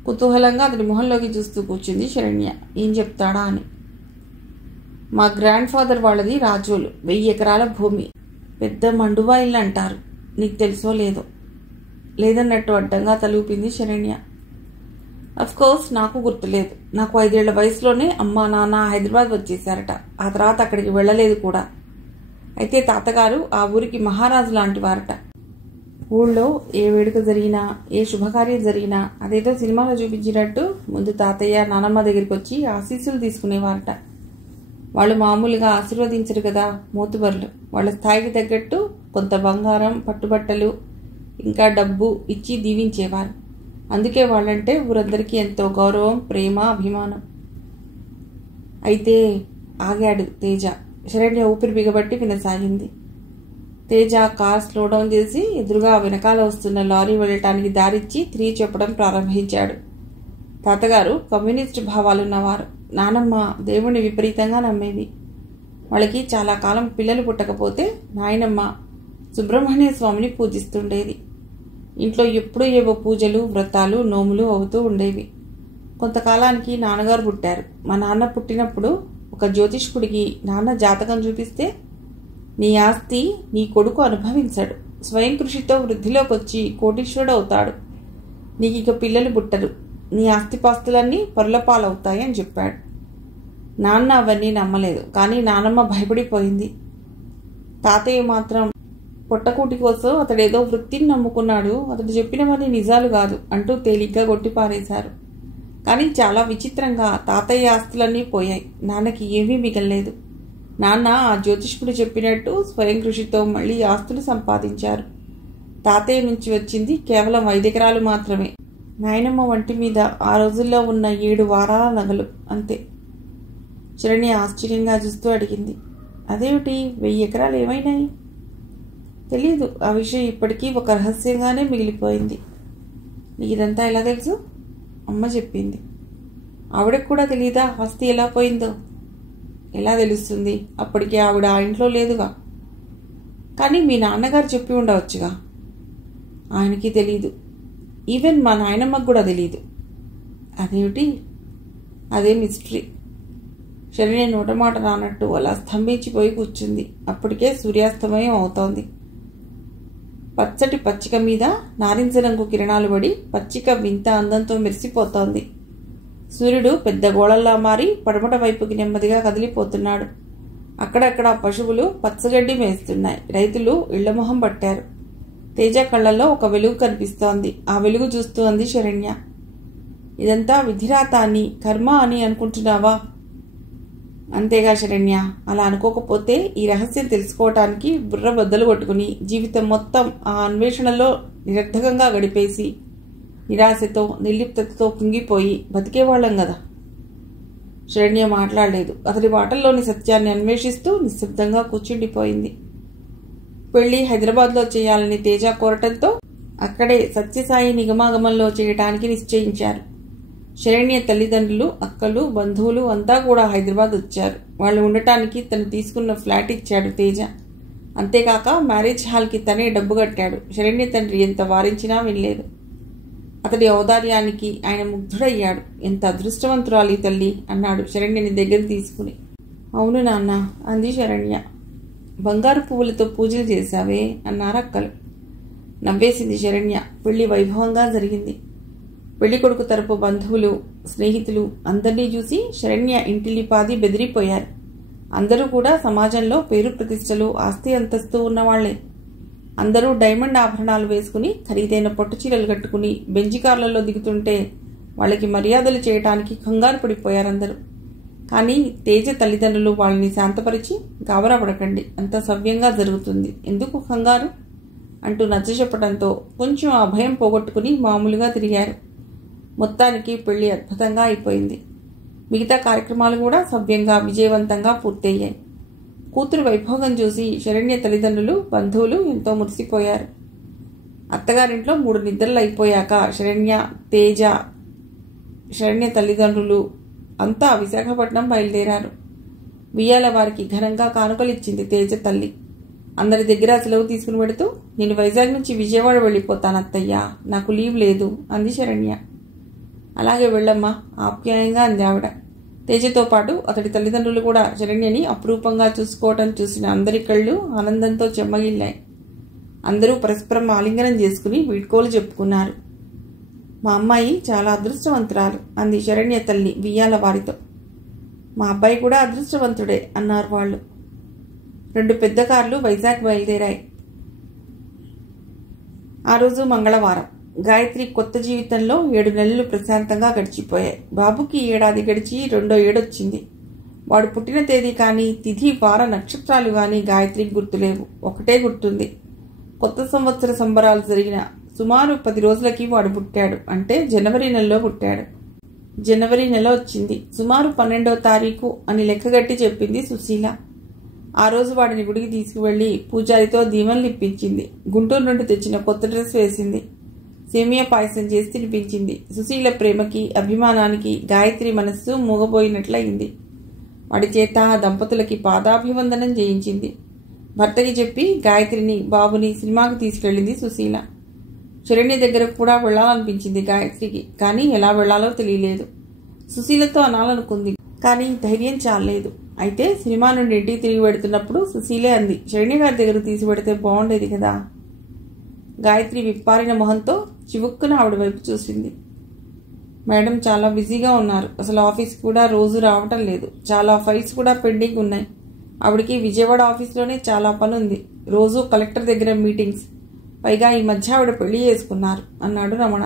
కుతూహలంగా అతని మొహంలోకి చూస్తూ కూర్చుంది శరణ్య. ఏం చెప్తాడా అని. మా గ్రాండ్ ఫాదర్ వాళ్ళది రాజోలు, 1000 ఎకరాల భూమి, పెద్ద మండువా ఇల్లు అంటారు. నీకు తెలుసో లేదో? లేదన్నట్టు అడ్డంగా తలూపింది శరణ్య. అఫ్కోర్స్ నాకు గుర్తులేదు. నాకు 5 ఏళ్ల వయసులోనే అమ్మా నాన్న హైదరాబాద్ వచ్చేశారట. ఆ తర్వాత అక్కడికి వెళ్ళలేదు కూడా. అయితే తాతగారు ఆ ఊరికి మహారాజు లాంటి వారట. ఊళ్ళో ఏ వేడుక జరిగినా, ఏ శుభకార్యం జరిగినా అదేదో సినిమాలో చూపించినట్టు ముందు తాతయ్య నానమ్మ దగ్గరికి వచ్చి ఆశీస్సులు తీసుకునేవారట. వాళ్ళు మామూలుగా ఆశీర్వదించరు కదా, మోతుబర్లు. వాళ్ళ స్థాయికి తగ్గట్టు కొంత బంగారం, పట్టుబట్టలు, ఇంకా డబ్బు ఇచ్చి దీవించేవారు. అందుకే వాళ్ళంటే ఊరందరికీ ఎంతో గౌరవం, ప్రేమ, అభిమానం. అయితే ఆగాడు తేజ. శరణ్య ఊపిరి బిగబట్టి వినసాగింది. తేజ కార్ స్లో డౌన్ చేసి ఎదురుగా వెనకాల వస్తున్న లారీ వెళ్ళటానికి దారిచ్చి తిరిగి చెప్పడం ప్రారంభించాడు. తాతగారు కమ్యూనిస్ట్ భావాలున్నవారు. నానమ్మ దేవుణ్ణి విపరీతంగా నమ్మేది. వాళ్ళకి చాలా కాలం పిల్లలు పుట్టకపోతే నాయనమ్మ సుబ్రహ్మణ్య స్వామిని పూజిస్తుండేది. ఇంట్లో ఎప్పుడూ ఏవో పూజలు, వ్రతాలు, నోములు అవుతూ ఉండేవి. కొంతకాలానికి నాన్నగారు పుట్టారు. మా నాన్న పుట్టినప్పుడు ఒక జ్యోతిష్కుడికి నాన్న జాతకం చూపిస్తే, నీ ఆస్తి నీ కొడుకు అనుభవించడు, స్వయం కృషితో వృద్ధిలోకి వచ్చి కోటీశ్వరుడు అవుతాడు, నీకు ఇక పిల్లలు పుట్టరు, నీ ఆస్తిపాస్తులన్నీ పరులపాలవుతాయి అని చెప్పాడు. నాన్న అవన్నీ నమ్మలేదు, కానీ నానమ్మ భయపడిపోయింది. తాతయ్య మాత్రం పొట్టకూటి కోసం అతడేదో వృత్తిని నమ్ముకున్నాడు, అతడు చెప్పినవన్నీ నిజాలు కాదు అంటూ తేలిగ్గా కొట్టిపారేశారు. కానీ చాలా విచిత్రంగా తాతయ్య ఆస్తులన్నీ పోయాయి. నాన్నకి ఏమీ మిగల్లేదు. నాన్న ఆ జ్యోతిష్కుడు చెప్పినట్టు స్వయం కృషితో మళ్లీ ఆస్తులు సంపాదించారు. తాతయ్య నుంచి వచ్చింది కేవలం 5 ఎకరాలు మాత్రమే. నాయనమ్మ వంటి మీద ఆ రోజుల్లో ఉన్న 7 వారాల నగలు అంతే. శరణ్య ఆశ్చర్యంగా చూస్తూ అడిగింది. అదేమిటి, 1000 ఎకరాలు ఏమైనాయి? తెలీదు. ఆ విషయం ఇప్పటికీ ఒక రహస్యంగానే మిగిలిపోయింది. నీకు ఇదంతా ఎలా తెలుసు? అమ్మ చెప్పింది. ఆవిడకు కూడా తెలీదా ఆస్తి ఎలా పోయిందో? ఎలా తెలుస్తుంది? అప్పటికి ఆవిడ ఆ ఇంట్లో లేదుగా. కానీ మీ నాన్నగారు చెప్పి ఉండవచ్చుగా. ఆయనకి తెలీదు. ఈవెన్ మా నాయనమ్మకు కూడా తెలీదు. అదేమిటి? అదే మిస్టరీ. శరణ్య నోటమాట రానట్టు అలా స్తంభించిపోయి కూర్చుంది. అప్పటికే సూర్యాస్తమయం అవుతోంది. పచ్చటి పచ్చిక మీద నారింజ రంగు కిరణాలు పడి పచ్చిక వింత అందంతో మెరిసిపోతోంది. సూర్యుడు పెద్ద గోళల్లా మారి పడమట వైపుకి నెమ్మదిగా కదిలిపోతున్నాడు. అక్కడక్కడ పశువులు పచ్చగడ్డి మేస్తున్నాయి. రైతులు ఇళ్లమొహం పట్టారు. తేజ కళ్ళల్లో ఒక వెలుగు కనిపిస్తోంది. ఆ వెలుగు చూస్తూ అంది శరణ్య. ఇదంతా విధిరాత అని, కర్మ అని అనుకుంటున్నావా? అంతేగా శరణ్య. అలా అనుకోకపోతే ఈ రహస్యం తెలుసుకోవటానికి బుర్ర బద్దలు కొట్టుకుని జీవితం మొత్తం ఆ అన్వేషణలో నిరర్థకంగా గడిపేసి నిరాశతో నిర్లిప్తతో కుంగిపోయి బతికేవాళ్ళం కదా. శరణ్య మాట్లాడలేదు. అతడి మాటల్లోని సత్యాన్ని అన్వేషిస్తూ నిశ్శబ్దంగా కూర్చుండిపోయింది. పెళ్లి హైదరాబాద్లో చేయాలని తేజ కోరటంతో అక్కడే సత్యసాయి నిగమాగమంలో చేయటానికి నిశ్చయించారు. శరణ్య తల్లిదండ్రులు, అక్కలు, బంధువులు అంతా కూడా హైదరాబాద్ వచ్చారు. వాళ్ళు ఉండటానికి తను తీసుకున్న ఫ్లాట్ ఇచ్చాడు తేజ. అంతేకాక మ్యారేజ్ హాల్కి తనే డబ్బు కట్టాడు. శరణ్య తండ్రి ఎంత వారించినా వినలేదు. అతడి ఔదార్యానికి ఆయన ముగ్ధుడయ్యాడు. ఎంత అదృష్టవంతురాలి తల్లి అన్నాడు శరణ్యని దగ్గర తీసుకుని. అవును నాన్న అంది శరణ్య. బంగారు పువ్వులతో పూజలు చేశావే అన్నారు అక్కలు. నవ్వేసింది శరణ్య. పెళ్లి వైభవంగా జరిగింది. పెళ్లి కొడుకు తరపు బంధువులు, స్నేహితులు అందరినీ చూసి శరణ్య ఇంటిలిపాది బెదిరిపోయారు. అందరూ కూడా సమాజంలో పేరు ప్రతిష్టలు, ఆస్తి అంతస్తు ఉన్నవాళ్లే. అందరూ డైమండ్ ఆభరణాలు వేసుకుని ఖరీదైన పట్టుచీరలు కట్టుకుని బెంజి కార్లలో దిగుతుంటే వాళ్ళకి మర్యాదలు చేయటానికి కంగారు పడిపోయారందరూ. కానీ తేజ తల్లిదండ్రులు వాళ్ళని శాంతపరిచి, గాబరా పడకండి, అంత సవ్యంగా జరుగుతుంది, ఎందుకు కంగారు అంటూ నచ్చచెప్పడంతో కొంచెం ఆ భయం పోగొట్టుకుని మామూలుగా తిరిగారు. మొత్తానికి పెళ్లి అద్భుతంగా అయిపోయింది. మిగతా కార్యక్రమాలు కూడా సవ్యంగా విజయవంతంగా పూర్తయ్యాయి. కూతురు వైభోగం చూసి శరణ్య తల్లిదండ్రులు, బంధువులు ఎంతో మురిసిపోయారు. అత్తగారింట్లో 3 నిద్రలు అయిపోయాక శరణ్య తల్లిదండ్రులు అంతా విశాఖపట్నం బయలుదేరారు. వియ్యాల వారికి ఘనంగా కానుకలిచ్చింది తేజ తల్లి. అందరి దగ్గర సెలవు తీసుకుని పెడుతూ, నేను వైజాగ్ నుంచి విజయవాడ వెళ్ళిపోతాను అత్తయ్యా, నాకు లీవ్ లేదు అంది శరణ్య. అలాగే వెళ్ళమ్మా ఆప్యాయంగా అంది ఆవిడ. తేజతో పాటు అతడి తల్లిదండ్రులు కూడా శరణ్యని అపురూపంగా చూసుకోవటం చూసిన అందరి కళ్ళు ఆనందంతో చెమ్మగిల్లాయి. అందరూ పరస్పరం ఆలింగనం చేసుకుని వీడ్కోలు చెప్పుకున్నారు. మా అమ్మాయి చాలా అదృష్టవంతురాలు అంది శరణ్య తల్లి వియ్యాల వారితో. మా అబ్బాయి కూడా అదృష్టవంతుడే అన్నారు వాళ్ళు. 2 పెద్ద కార్లు వైజాగ్ బయలుదేరాయి. ఆ రోజు మంగళవారం. గాయత్రి కొత్త జీవితంలో 7 నెలలు ప్రశాంతంగా గడిచిపోయాయి. బాబుకి ఏడాది గడిచి 2వ ఏడొచ్చింది. వాడు పుట్టిన తేదీ కానీ, తిథి, వార, నక్షత్రాలు కానీ గాయత్రికి గుర్తులేవు. ఒకటే గుర్తుంది, కొత్త సంవత్సర సంబరాలు జరిగిన సుమారు 10 రోజులకి వాడు పుట్టాడు. అంటే జనవరి నెలలో పుట్టాడు. జనవరి నెల వచ్చింది. సుమారు 12వ తారీఖు అని లెక్కగట్టి చెప్పింది సుశీల. ఆ రోజు వాడిని గుడికి తీసుకువెళ్లి పూజారితో దీవెనలు ఇప్పించింది. గుంటూరు నుండి తెచ్చిన కొత్త డ్రెస్ వేసింది. సేమియా పాయసం చేసి తినిపించింది. సుశీల ప్రేమకి, అభిమానానికి గాయత్రి మనస్సు మూగపోయినట్లయింది. వాడి చేత ఆ దంపతులకి పాదాభివందనం చేయించింది. భర్తకి చెప్పి గాయత్రిని, బాబుని సినిమాకి తీసుకెళ్లింది సుశీల. శరణ్య దగ్గర కూడా వెళ్లాలనిపించింది గాయత్రికి. కానీ ఎలా వెళ్లాలో తెలియలేదు. సుశీలతో అనాలనుకుంది, కానీ ధైర్యం చాలలేదు. అయితే సినిమా నుండి ఇంటికి తిరిగి పెడుతున్నప్పుడు సుశీలే అంది, శరణ్య గారి దగ్గర తీసి పెడితే బాగుండేది కదా. గాయత్రి విప్పారిన మొహంతో చివుక్కున ఆవిడ వైపు చూసింది. మేడం చాలా బిజీగా ఉన్నారు. అసలు ఆఫీస్ కూడా రోజు రావటం లేదు. చాలా ఫైల్స్ కూడా పెండింగ్ ఉన్నాయి. ఆవిడికి విజయవాడ ఆఫీస్లోనే చాలా పని ఉంది. రోజు కలెక్టర్ దగ్గర మీటింగ్స్. పైగా ఈ మధ్య ఆవిడ పెళ్లి చేసుకున్నారు అన్నాడు రమణ.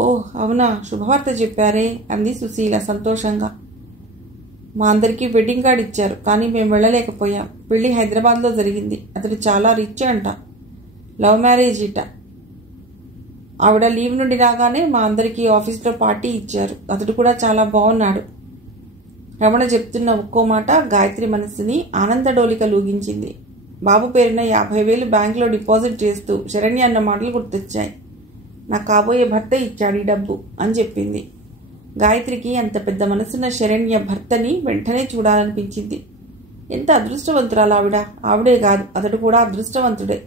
ఓహ్ అవునా, శుభవార్త చెప్పారే అంది సుశీల సంతోషంగా. మా అందరికీ వెడ్డింగ్ కార్డ్ ఇచ్చారు, కానీ మేము వెళ్ళలేకపోయాం. పెళ్లి హైదరాబాద్లో జరిగింది. అతడు చాలా రిచ్ అంట. లవ్ మ్యారేజ్ ఇట. ఆవిడ లీవ్ నుండి రాగానే మా అందరికీ ఆఫీస్లో పార్టీ ఇచ్చారు. అతడు కూడా చాలా బాగున్నాడు. రమణ చెప్తున్న ఒక్కో మాట గాయత్రి మనస్సుని ఆనందడోలిక లూగించింది. బాబు పేరున 50,000 బ్యాంకులో డిపాజిట్ చేస్తూ శరణ్య అన్న మాటలు గుర్తొచ్చాయి. నా కాబోయే భర్త ఇచ్చాడు ఈ డబ్బు అని చెప్పింది. గాయత్రికి అంత పెద్ద మనసున్న శరణ్య భర్తని వెంటనే చూడాలనిపించింది. ఎంత అదృష్టవంతురాలు ఆవిడ. ఆవిడే కాదు, అతడు కూడా అదృష్టవంతుడే.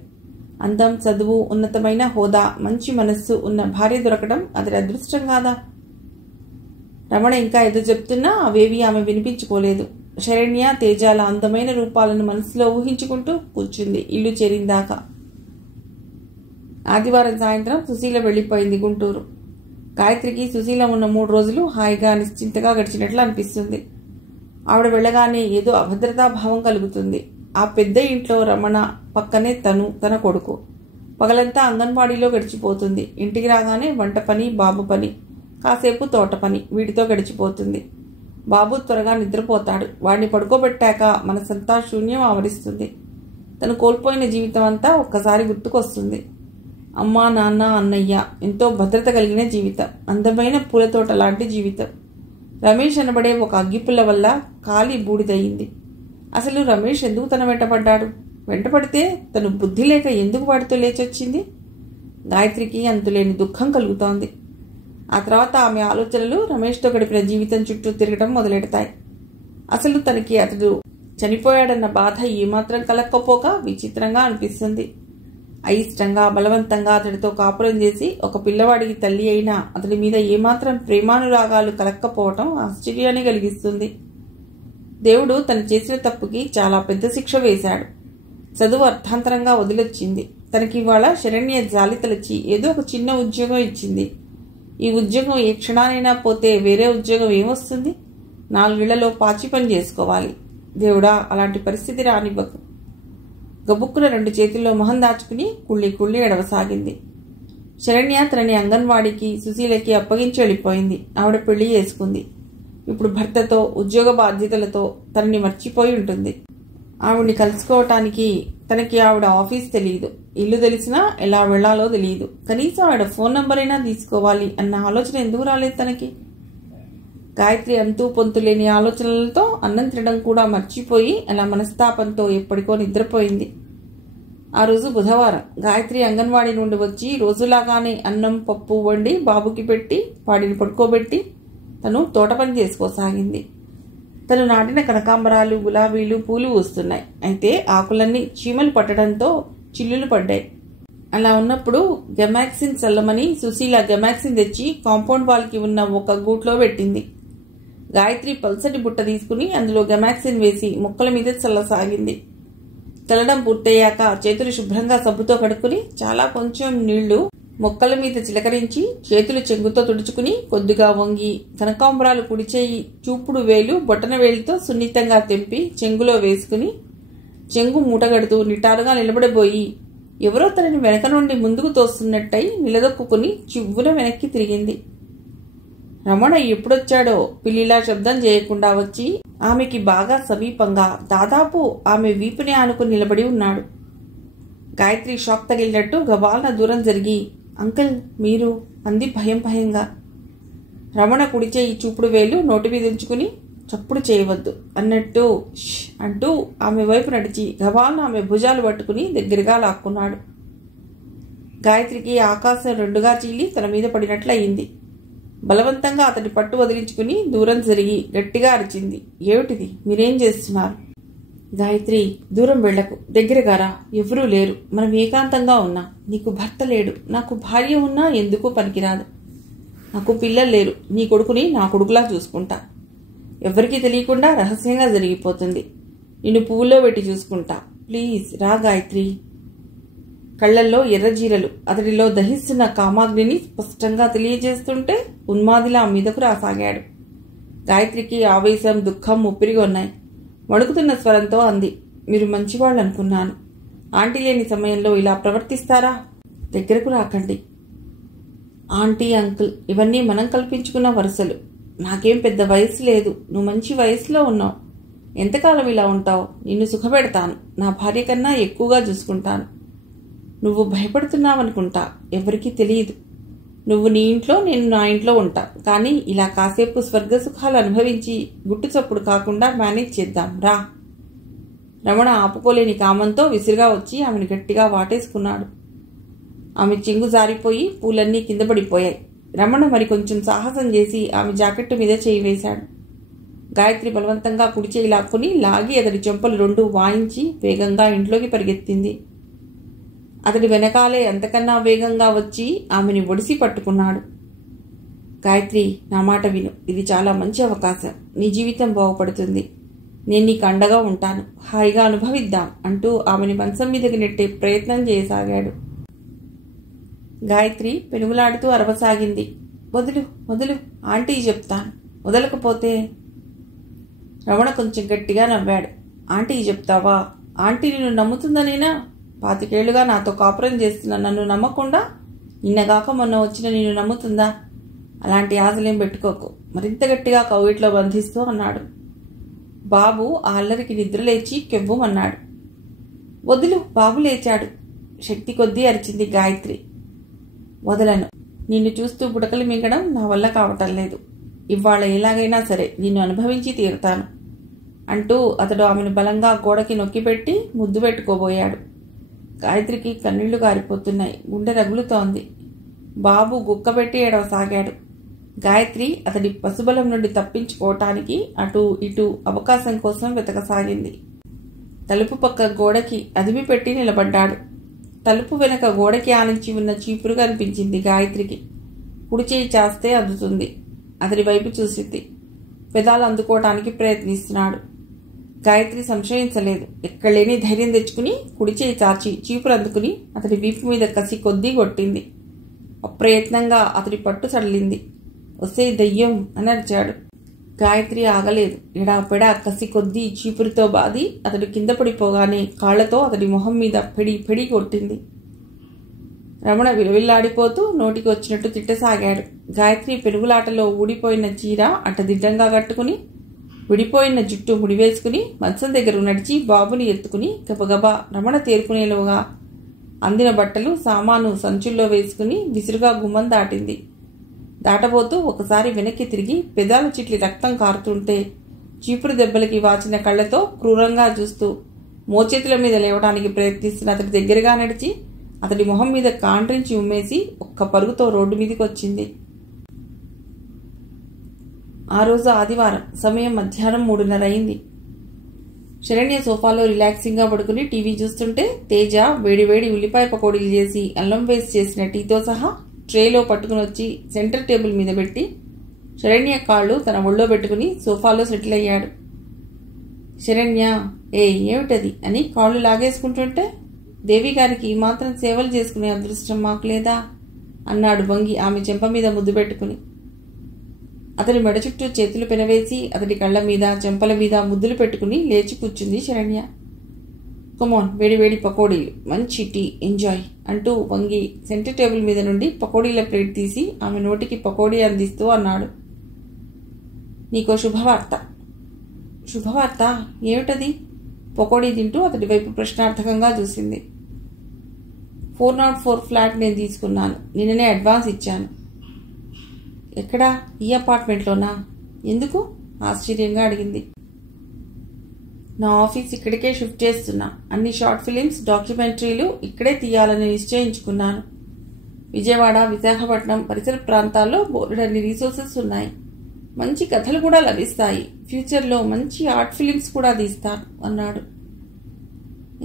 అందం, చదువు, ఉన్నతమైన హోదా, మంచి మనస్సు ఉన్న భార్య దొరకడం అతడి అదృష్టం కాదా? రమణ ఇంకా ఏదో చెప్తున్నా అవేవి ఆమె వినిపించుకోలేదు. శరణ్య, తేజాల అందమైన రూపాలను మనసులో ఊహించుకుంటూ కూర్చుంది ఇల్లు చేరిందాకా. ఆదివారం సాయంత్రం సుశీల వెళ్లిపోయింది గుంటూరు. గాయత్రికి సుశీల ఉన్న 3 రోజులు హాయిగా నిశ్చింతగా గడిచినట్లు అనిపిస్తుంది. ఆవిడ వెళ్ళగానే ఏదో అభద్రతాభావం కలుగుతుంది. ఆ పెద్ద ఇంట్లో రమణ పక్కనే తన కొడుకు. పగలంతా అంగన్వాడీలో గడిచిపోతుంది. ఇంటికి రాగానే వంట పని, బాబు పని, కాసేపు తోట పని, వీటితో గడిచిపోతుంది. బాబు త్వరగా నిద్రపోతాడు. వాడిని పడుకోబెట్టాక మనసంతా శూన్యం ఆవరిస్తుంది. తను కోల్పోయిన జీవితం అంతా ఒక్కసారి గుర్తుకొస్తుంది. అమ్మా, నాన్న, అన్నయ్య, ఎంతో భద్రత కలిగిన జీవితం, అందమైన పూలతోట లాంటి జీవితం. రమేష్ అనబడే ఒక అగ్గిపుల్ల వల్ల కాలి బూడిదయ్యింది. అసలు రమేష్ ఎందుకు తన వెంటపడ్డాడు? వెంటపడితే తను బుద్ధి లేక ఎందుకు వాడితో లేచొచ్చింది? గాయత్రికి అంతులేని దుఃఖం కలుగుతోంది. ఆ తర్వాత ఆమె ఆలోచనలు రమేష్తో గడిపిన జీవితం చుట్టూ తిరగడం మొదలెడతాయి. అసలు తనకి అతడు చనిపోయాడన్న బాధ ఏమాత్రం కలక్కపోక విచిత్రంగా అనిపిస్తుంది. అయిష్టంగా బలవంతంగా అతడితో కాపురం చేసి ఒక పిల్లవాడికి తల్లి అయినా అతడి మీద ఏమాత్రం ప్రేమానురాగాలు కలక్కపోవటం ఆశ్చర్యాన్ని కలిగిస్తుంది. దేవుడు తను చేసిన తప్పుకి చాలా పెద్ద శిక్ష వేశాడు. చదువు అర్థాంతరంగా వదిలొచ్చింది. తనకివాళ శరణ్య జాలి తలచి ఏదో ఒక చిన్న ఉద్యోగం ఇచ్చింది. ఈ ఉద్యోగం ఏ క్షణానైనా పోతే వేరే ఉద్యోగం ఏమొస్తుంది? 4 ఏళ్లలో పాచి పని చేసుకోవాలి. దేవుడా, అలాంటి పరిస్థితి రానివ్వకు. గబుక్కున 2 చేతుల్లో మొహం దాచుకుని కుళ్ళి ఎడవసాగింది. శరణ్య తనని అంగన్వాడీకి సుశీలకి అప్పగించి వెళ్ళిపోయింది. ఆవిడ పెళ్లి చేసుకుంది. ఇప్పుడు భర్తతో, ఉద్యోగ బాధ్యతలతో తనని మర్చిపోయి ఉంటుంది. ఆవిడ్ని కలుసుకోవటానికి తనకి ఆవిడ ఆఫీస్ తెలియదు, ఇల్లు తెలిసినా ఎలా వెళ్లాలో తెలియదు. కనీసం ఆవిడ ఫోన్ నంబర్ అయినా తీసుకోవాలి అన్న ఆలోచన ఎందుకు రాలేదు తనకి? గాయత్రి అంతూ పొంతు లేని ఆలోచనలతో అన్నం తినడం కూడా మర్చిపోయి అలా మనస్తాపంతో ఎప్పటికో నిద్రపోయింది. ఆ రోజు బుధవారం. గాయత్రి అంగన్వాడీ నుండి వచ్చి రోజులాగానే అన్నం పప్పు వండి బాబుకి పెట్టి వాడిని పడుకోబెట్టి తను తోట పని చేసుకోసాగింది. తను నాటిన కనకాంబరాలు, గులాబీలు పూలు వస్తున్నాయి. అయితే ఆకులన్నీ చీమలు పట్టడంతో చిల్లులు పడ్డాయి. అలా ఉన్నప్పుడు గెమాక్సిన్ చల్లమని సుశీల గెమాక్సిన్ తెచ్చి కాంపౌండ్ వాల్కి ఉన్న ఒక గూట్లో పెట్టింది. గాయత్రి పల్సటి బుట్ట తీసుకుని అందులో గెమాక్సిన్ వేసి మొక్కల మీద చల్లసాగింది. చల్లడం పూర్తయ్యాక చేతులు శుభ్రంగా సబ్బుతో కడుక్కుని చాలా కొంచెం నీళ్లు మొక్కల మీద చిలకరించి చేతులు చెంగుతో తుడుచుకుని కొద్దిగా వంగి కనకాంబరాలు కుడిచేయి చూపుడు వేలు బొటన వేలితో సున్నితంగా తెంపి చెంగులో వేసుకుని చెంగు మూటగడుతూ నిటారుగా నిలబడబోయి ఎవరో తనని వెనక నుండి ముందుకు తోస్తున్నట్టయి నిలదొక్కుని చివ్వున వెనక్కి తిరిగింది. రమణ ఎప్పుడొచ్చాడో పిల్లిలా శబ్దం చేయకుండా వచ్చి ఆమెకి బాగా సమీపంగా దాదాపు ఆమె వీపుని ఆనుకుని నిలబడి ఉన్నాడు. గాయత్రి షాక్ తగిలినట్టు గబాలన దూరం జరిగి, అంకుల్ మీరు అంది భయంగా. రమణ కుడిచేయి చూపుడు వేలు నోటి మీద ఉంచుకుని చప్పుడు చేయవద్దు అన్నట్టు అంటూ ఆమె వైపు నడిచి గబాలన ఆమె భుజాలు పట్టుకుని దగ్గరగా లాక్కున్నాడు. గాయత్రికి ఆకాశం 2గా చీలి తన మీద పడినట్లయింది. బలవంతంగా అతడి పట్టు వదిలించుకుని దూరం జరిగి గట్టిగా అరిచింది. ఏమిటిది? మీరేం చేస్తున్నారు? గాయత్రి, దూరం వెళ్లకు, దగ్గరగా రా. ఎవరూ లేరు, మనం ఏకాంతంగా ఉన్నా. నీకు భర్త లేడు, నాకు భార్య ఉన్నా ఎందుకు పనికిరాదు. నాకు పిల్లలు లేరు, నీ కొడుకుని నా కొడుకులా చూసుకుంటా. ఎవరికీ తెలియకుండా రహస్యంగా జరిగిపోతుంది. నిన్ను పువ్వులో పెట్టి చూసుకుంటా. ప్లీజ్ రా గాయత్రి. కళ్లల్లో ఎర్రజీరలు అతడిలో దహిస్తున్న కామాగ్నిని స్పష్టంగా తెలియజేస్తుంటే ఉన్మాదిలా మీదకు రాసాగాడు. గాయత్రికి ఆవేశం, దుఃఖం ఉప్పిరిగా ఉన్నాయి. వణుకుతున్న స్వరంతో అంది, మీరు మంచివాళ్ళు అనుకున్నాను. ఆంటీ లేని సమయంలో ఇలా ప్రవర్తిస్తారా? దగ్గరకు రాకండి. ఆంటీ, అంకుల్ ఇవన్నీ మనం కల్పించుకున్న వరుసలు. నాకేం పెద్ద వయసు లేదు, నువ్వు మంచి వయసులో ఉన్నావు. ఎంతకాలం ఇలా ఉంటావు? నిన్ను సుఖపెడతాను, నా భార్య కన్నా ఎక్కువగా చూసుకుంటాను. నువ్వు భయపడుతున్నావనుకుంటా, ఎవరికీ తెలియదు. నువ్వు నీ ఇంట్లో, నేను నా ఇంట్లో ఉంటా. కానీ ఇలా కాసేపు స్వర్గ సుఖాలు అనుభవించి గుట్టు చప్పుడు కాకుండా మేనేజ్ చేద్దాం రా. రమణ ఆపుకోలేని కామంతో విసిరిగా వచ్చి ఆమెను గట్టిగా వాటేసుకున్నాడు. ఆమె చెంగు జారిపోయి పూలన్నీ కింద పడిపోయాయి. రమణ మరి కొంచెం సాహసం చేసి ఆమె జాకెట్టు మీద చేయి వేశాడు. గాయత్రి బలవంతంగా కుడి చేయి లాక్కుని లాగి అతడి చెంపలు 2 వాయించి వేగంగా ఇంట్లోకి పరిగెత్తింది. అతడి వెనకాలే అంతకన్నా వేగంగా వచ్చి ఆమెని ఒడిసి పట్టుకున్నాడు. గాయత్రి, నా మాట విను. ఇది చాలా మంచి అవకాశం. నీ జీవితం బాగుపడుతుంది. నేను నీకు అండగా ఉంటాను. హాయిగా అనుభవిద్దాం అంటూ ఆమెని మంచం మీదకి నెట్టే ప్రయత్నం చేయసాగాడు. గాయత్రి పెనుగులాడుతూ అరవసాగింది. వదులు వదులు, ఆంటీ చెప్తాను, వదలకపోతే. రమణ కొంచెం గట్టిగా నవ్వాడు. ఆంటీ చెప్తావా? ఆంటీ నిన్ను నమ్ముతుందనేనా? 25 ఏళ్లుగా నాతో కాపురం చేస్తున్న నన్ను నమ్మకుండా నిన్నగాక మొన్న వచ్చిన నిన్ను నమ్ముతుందా? అలాంటి ఆశలేం పెట్టుకోకు, మరింత గట్టిగా కౌగిట్లో బంధిస్తూ అన్నాడు. బాబు ఆ అల్లరికి నిద్రలేచి కెవ్వుమన్నాడు. వదులు, బాబు లేచాడు. శక్తి కొద్దీ అరిచింది గాయత్రి. వదలను. నిన్ను చూస్తూ బుడకలు మింగడం నా వల్ల కావటం లేదు. ఇవాళ ఎలాగైనా సరే నిన్ను అనుభవించి తీరుతాను అంటూ అతడు ఆమెను బలంగా గోడకి నొక్కిపెట్టి ముద్దు పెట్టుకోబోయాడు. గాయత్రికి కన్నీళ్లు గారిపోతున్నాయి. గుండె రగులుతోంది. బాబు గుక్కబెట్టి ఏడవసాగాడు. గాయత్రి అతడి పశుబలం నుండి తప్పించుకోవటానికి అటూ ఇటూ అవకాశం కోసం వెతకసాగింది. తలుపు పక్క గోడకి అదిమి పెట్టి నిలబడ్డాడు. తలుపు వెనక గోడకి ఆనించి ఉన్న చీపురు కనిపించింది గాయత్రికి. కుడి చేయి చాస్తే అందుతుంది. అతడి వైపు చూసింది. పెదాలు అందుకోవటానికి ప్రయత్నిస్తున్నాడు. గాయత్రి సంశయించలేదు. ఎక్కడలేని ధైర్యం తెచ్చుకుని కుడి చేయి చాచి చీపురు అందుకుని అతడి వీపు మీద కసి కొద్దీ కొట్టింది. అప్రయత్నంగా అతడి పట్టు సడలింది. వస్తే దయ్యం అని అరిచాడు. గాయత్రి ఆగలేదు. ఎడాపెడా కసి కొద్దీ చీపురుతో బాది అతడు కింద పడిపోగానే కాళ్లతో అతడి మొహం మీద పెడి పెడి కొట్టింది. రమణ విలవిల్లాడిపోతూ నోటికి వచ్చినట్టు తిట్టసాగాడు. గాయత్రి పెనుగులాటలో ఊడిపోయిన చీర అట్టదిడ్డంగా కట్టుకుని విడిపోయిన జుట్టు ముడివేసుకుని మంచం దగ్గర నడిచి బాబుని ఎత్తుకుని గబగబా రమణ తేరుకునేలోగా అందిన బట్టలు సామాను సంచుల్లో వేసుకుని విసురుగా గుమ్మం దాటింది. దాటబోతూ ఒకసారి వెనక్కి తిరిగి పెదాల చిట్లి రక్తం కారుతుంటే చీపురు దెబ్బలకి వాచిన కళ్లతో క్రూరంగా చూస్తూ మోచేతుల మీద లేవడానికి ప్రయత్నిస్తున్న అతడి దగ్గరగా నడిచి అతడి మొహం మీద కాండ్రించి ఉమ్మేసి ఒక్క పరుగుతో రోడ్డు మీదకి వచ్చింది. ఆ రోజు ఆదివారం. సమయం మధ్యాహ్నం 3:30 అయింది. శరణ్య సోఫాలో రిలాక్సింగ్గా పడుకుని టీవీ చూస్తుంటే తేజ వేడివేడి ఉల్లిపాయ పకోడీలు చేసి అల్లం వేసి చేసిన టీతో సహా ట్రేలో పట్టుకుని వచ్చి సెంటర్ టేబుల్ మీద పెట్టి శరణ్య కాళ్ళు తన ఒళ్ళో పెట్టుకుని సోఫాలో సెటిల్ అయ్యాడు. శరణ్య, ఏమిటది అని కాళ్ళు లాగేసుకుంటుంటే, దేవి గారికి మాత్రం సేవలు చేసుకునే అదృష్టం మాకు లేదా అన్నాడు వంగి ఆమె చెంప మీద ముద్దు పెట్టుకుని. అతడి మెడ చుట్టూ చేతులు పెనవేసి అతడి కళ్ల మీద చెంపల మీద ముద్దులు పెట్టుకుని లేచి కూర్చుంది శరణ్య. కమాన్, వేడివేడి పకోడీలు, మంచి టీ, ఎంజాయ్ అంటూ వంగి సెంటర్ టేబుల్ మీద నుండి పకోడీల ప్లేట్ తీసి ఆమె నోటికి పకోడీ అందిస్తూ అన్నాడు. నీకో శుభవార్త. శుభవార్త? ఏమిటది? పకోడీ తింటూ అతడి వైపు ప్రశ్నార్థకంగా చూసింది. 404 ఫ్లాట్ నేను తీసుకున్నాను. నిన్ననే అడ్వాన్స్ ఇచ్చాను. ఎక్కడా? ఈ అపార్ట్మెంట్లోనా? ఎందుకు? ఆశ్చర్యంగా అడిగింది. నా ఆఫీస్ ఇక్కడికే షిఫ్ట్ చేస్తున్నా. అన్ని షార్ట్ ఫిలిమ్స్, డాక్యుమెంటరీలు ఇక్కడే తీయాలని నిశ్చయించుకున్నాను. విజయవాడ, విశాఖపట్నం పరిసర ప్రాంతాల్లో బోలెడన్ని రిసోర్సెస్ ఉన్నాయి. మంచి కథలు కూడా లభిస్తాయి. ఫ్యూచర్లో మంచి ఆర్ట్ ఫిలిమ్స్ కూడా తీస్తాను అన్నాడు.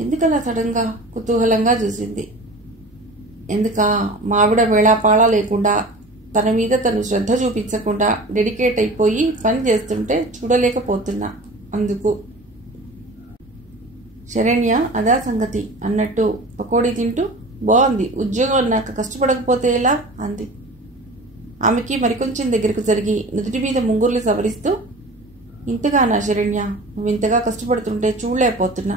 ఎందుకలా సడన్గా? కుతూహలంగా చూసింది. ఎందుకా? మావిడ వేళాపాళా లేకుండా తన మీద తను శ్రద్ధ చూపించకుండా డెడికేట్ అయిపోయి పని చేస్తుంటే చూడలేకపోతున్నా, అందుకు. శరణ్య అదా సంగతి అన్నట్టు పకోడీ తింటూ, బాగుంది, ఉద్యోగం అన్నాక కష్టపడకపోతే ఎలా అంది. ఆమెకి మరికొంచెం దగ్గరకు జరిగి నుదుటి మీద ముంగుర్లు సవరిస్తూ, ఇంతగానా శరణ్య, నువ్వు ఇంతగా కష్టపడుతుంటే చూడలేకపోతున్నా.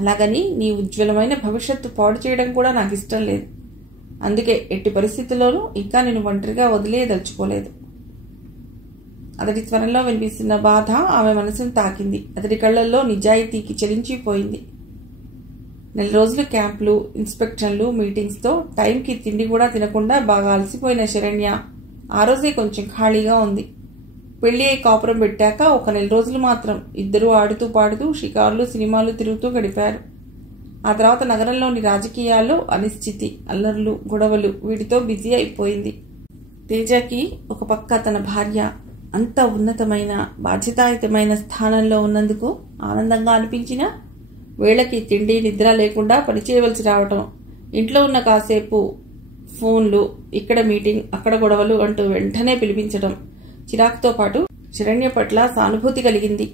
అలాగని నీ ఉజ్వలమైన భవిష్యత్తు పాడు చేయడం కూడా నాకు ఇష్టం లేదు. అందుకే ఎట్టి పరిస్థితుల్లోనూ ఇంకా నేను ఒంటరిగా వదిలేయదలుచుకోలేదు. అతడి స్వరంలో వినిపిస్తున్న బాధ ఆమె మనసును తాకింది. అతడి కళ్లల్లో నిజాయితీకి చెలించిపోయింది. 4 రోజులు క్యాంపులు, ఇన్స్పెక్షన్లు, మీటింగ్స్తో టైంకి తిండి కూడా తినకుండా బాగా అలసిపోయిన శరణ్య ఆ రోజే కొంచెం ఖాళీగా ఉంది. పెళ్లి అయి కాపురం పెట్టాక ఒక 4 రోజులు మాత్రం ఇద్దరూ ఆడుతూ పాడుతూ షికార్లు, సినిమాలు తిరుగుతూ గడిపారు. ఆ తర్వాత నగరంలోని రాజకీయాల్లో అనిశ్చితి, అల్లర్లు, గొడవలు, వీటితో బిజీ అయిపోయింది. తేజకి ఒక పక్క తన భార్య అంత ఉన్నతమైన బాధ్యతాయుతమైన స్థానంలో ఉన్నందుకు ఆనందంగా అనిపించినా, వేళకి తిండి నిద్ర లేకుండా పనిచేయవలసి రావటం, ఇంట్లో ఉన్న కాసేపు ఫోన్లు, ఇక్కడ మీటింగ్, అక్కడ గొడవలు అంటూ వెంటనే పిలిపించడం చిరాకుతో పాటు శరణ్య పట్ల సానుభూతి కలిగింది.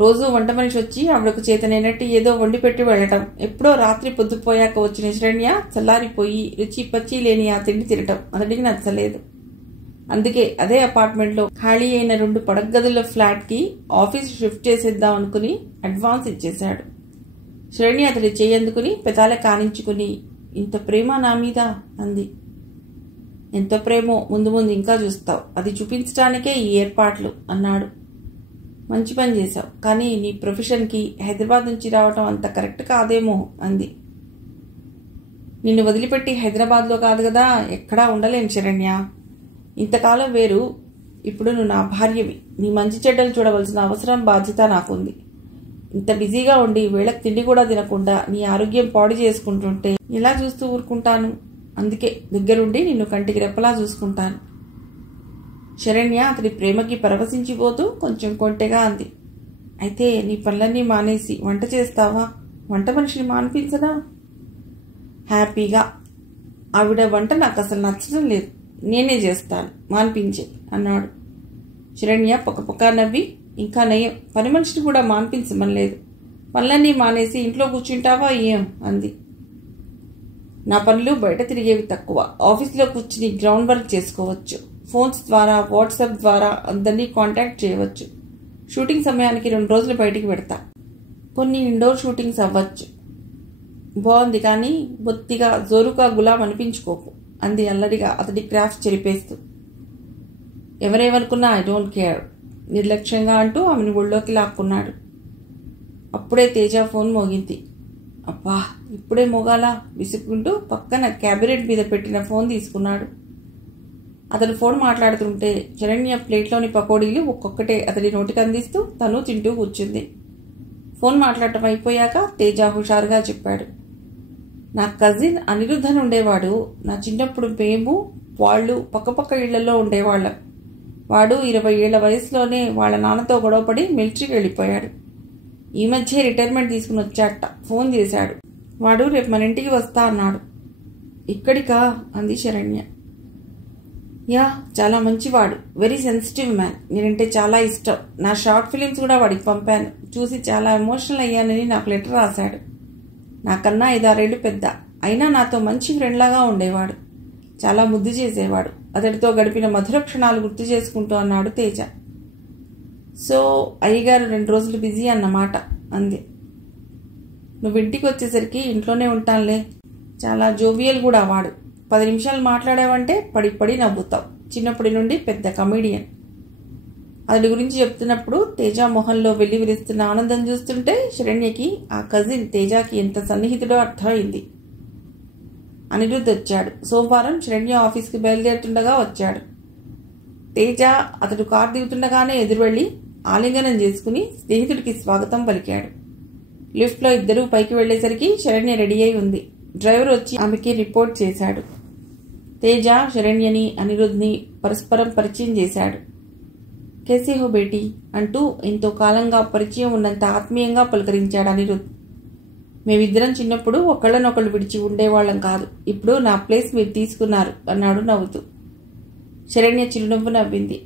రోజూ వంట మనిషి వచ్చి ఆవిడకు చేతనైనట్టు ఏదో వండి పెట్టి వెళ్ళటం, ఎప్పుడో రాత్రి పొద్దుపోయాక వచ్చిన శరణ్య చల్లారిపోయి రుచి పచ్చి లేని ఆ తిండి తినటం అతడికి నచ్చలేదు. అందుకే అదే అపార్ట్మెంట్లో ఖాళీ అయిన 2 పడగదుల ఫ్లాట్కి ఆఫీస్ షిఫ్ట్ చేసేద్దాం అనుకుని అడ్వాన్స్ ఇచ్చేశాడు. శరణ్య అతడి చేయందుకుని పెదాల కానించుకుని, ఇంత ప్రేమ నా మీద అంది. ఎంత ప్రేమో ముందు ముందు ఇంకా చూస్తావు, అది చూపించడానికే ఈ ఏర్పాట్లు అన్నాడు. మంచి పని చేశావు, కానీ నీ ప్రొఫెషన్కి హైదరాబాద్ నుంచి రావటం అంత కరెక్ట్ కాదేమో అంది. నిన్ను వదిలిపెట్టి హైదరాబాద్లో కాదు కదా, ఎక్కడా ఉండలేను శరణ్య. ఇంతకాలం వేరు, ఇప్పుడు నువ్వు నా భార్యవి. నీ మంచి చెడ్డలు చూడవలసిన అవసరం బాధ్యత నాకుంది. ఇంత బిజీగా ఉండి వేళకు తిండి కూడా తినకుండా నీ ఆరోగ్యం పాడు చేసుకుంటుంటే ఎలా చూస్తూ ఊరుకుంటాను? అందుకే దగ్గరుండి నిన్ను కంటికి రెప్పలా చూసుకుంటాను. శరణ్య అతడి ప్రేమకి పరవశించిపోతూ కొంచెం కొంటెగా అంది. అయితే నీ పనులన్నీ మానేసి వంట చేస్తావా? వంట మనిషిని మాన్పించదా? హ్యాపీగా. ఆవిడ వంట నాకు అసలు నచ్చడం లేదు, నేనే చేస్తాను, మాన్పించే అన్నాడు. శరణ్య పొక్క నవ్వి, ఇంకా నయం, పని మనిషిని కూడా మాన్పించమనలేదు. పనులన్నీ మానేసి ఇంట్లో కూర్చుంటావా ఏం అంది. నా పనులు బయట తిరిగేవి తక్కువ. ఆఫీస్లో కూర్చుని గ్రౌండ్ వర్క్ చేసుకోవచ్చు. ఫోన్స్ ద్వారా, వాట్సాప్ ద్వారా అందరినీ కాంటాక్ట్ చేయవచ్చు. షూటింగ్ సమయానికి 2 రోజులు బయటికి పెడతా. కొన్ని ఇండోర్ షూటింగ్స్ అవ్వచ్చు. బాగుంది, కానీ బొత్తిగా జోరుగా గులాం అనిపించుకోకు అంది అల్లరిగా అతడి క్రాఫ్ట్ చెరిపేస్తూ. ఎవరేమనుకున్నా ఐ డోంట్ కేర్ నిర్లక్ష్యంగా అంటూ ఆమెను ఒళ్ళోకి లాక్కున్నాడు. అప్పుడే తేజ ఫోన్ మోగింది. అబ్బా, ఇప్పుడే మోగాలా విసుక్కుంటూ పక్కన క్యాబినెట్ మీద పెట్టిన ఫోన్ తీసుకున్నాడు. అతను ఫోన్ మాట్లాడుతుంటే శరణ్య ప్లేట్లోని పకోడీలు ఒక్కొక్కటే అతడి నోటికి అందిస్తూ తను తింటూ కూర్చుంది. ఫోన్ మాట్లాడటం అయిపోయాక తేజ హుషారుగా చెప్పాడు. నా కజిన్ అనిరుద్ధన్ ఉండేవాడు. నా చిన్నప్పుడు మేము వాళ్ళు పక్కపక్క ఇళ్లలో ఉండేవాళ్ళం. వాడు 20 ఏళ్ల వయసులోనే వాళ్ళ నాన్నతో గొడవపడి మిలిటరీకి వెళ్ళిపోయాడు. ఈ మధ్య రిటైర్మెంట్ తీసుకుని వచ్చాట. ఫోన్ చేశాడు. వాడు రేపు మన ఇంటికి వస్తా అన్నాడు. ఇక్కడికా అంది శరణ్య. యా, చాలా మంచివాడు, వెరీ సెన్సిటివ్ మ్యాన్. నేనంటే చాలా ఇష్టం. నా షార్ట్ ఫిలిమ్స్ కూడా వాడికి పంపాను. చూసి చాలా ఎమోషనల్ అయ్యానని నాకు లెటర్ రాశాడు. నాకన్నా 5-6 ఏళ్లు పెద్ద, అయినా నాతో మంచి ఫ్రెండ్లాగా ఉండేవాడు. చాలా ముద్దు చేసేవాడు. అతడితో గడిపిన మధుర క్షణాలు గుర్తు చేసుకుంటూ అన్నాడు తేజ. సో అయ్యగారు 2 రోజులు బిజీ అన్నమాట అంది. నువ్వు ఇంటికి వచ్చేసరికి ఇంట్లోనే ఉంటానులే. చాలా జోవియల్ కూడా వాడు. 10 నిమిషాలు మాట్లాడావంటే పడి నవ్వుతావు. చిన్నప్పటి నుండి పెద్ద కమీడియన్. అతడి గురించి చెప్తున్నప్పుడు తేజ మొహంలో వెళ్లి విరుస్తున్న ఆనందం చూస్తుంటే శరణ్యకి ఆ కజిన్ తేజకి ఎంత సన్నిహితుడో అర్థమైంది. అనిరుద్ధ్ వచ్చాడు. సోమవారం శరణ్య ఆఫీస్కి బయలుదేరుతుండగా వచ్చాడు. తేజ అతడు కారు దిగుతుండగానే ఎదురు వెళ్లి ఆలింగనం చేసుకుని స్నేహితుడికి స్వాగతం పలికాడు. లిఫ్ట్లో ఇద్దరూ పైకి వెళ్లేసరికి శరణ్య రెడీ అయి ఉంది. డ్రైవర్ వచ్చి ఆమెకి రిపోర్ట్ చేశాడు. తేజ శరణ్యని అనిరుద్ధ్ని పరస్పరం పరిచయం చేశాడు. కేసే హో బేటీ అంటూ ఎంతో కాలంగా పరిచయం ఉన్నంత ఆత్మీయంగా పలకరించాడు అనిరుద్ధ్. మేమిద్దరం చిన్నప్పుడు ఒకళ్ళనొకళ్ళు విడిచి ఉండేవాళ్ళం కాదు. ఇప్పుడు నా ప్లేస్ మీరు తీసుకున్నారు అన్నాడు నవ్వుతూ. శరణ్య చిరునవ్వు నవ్వింది.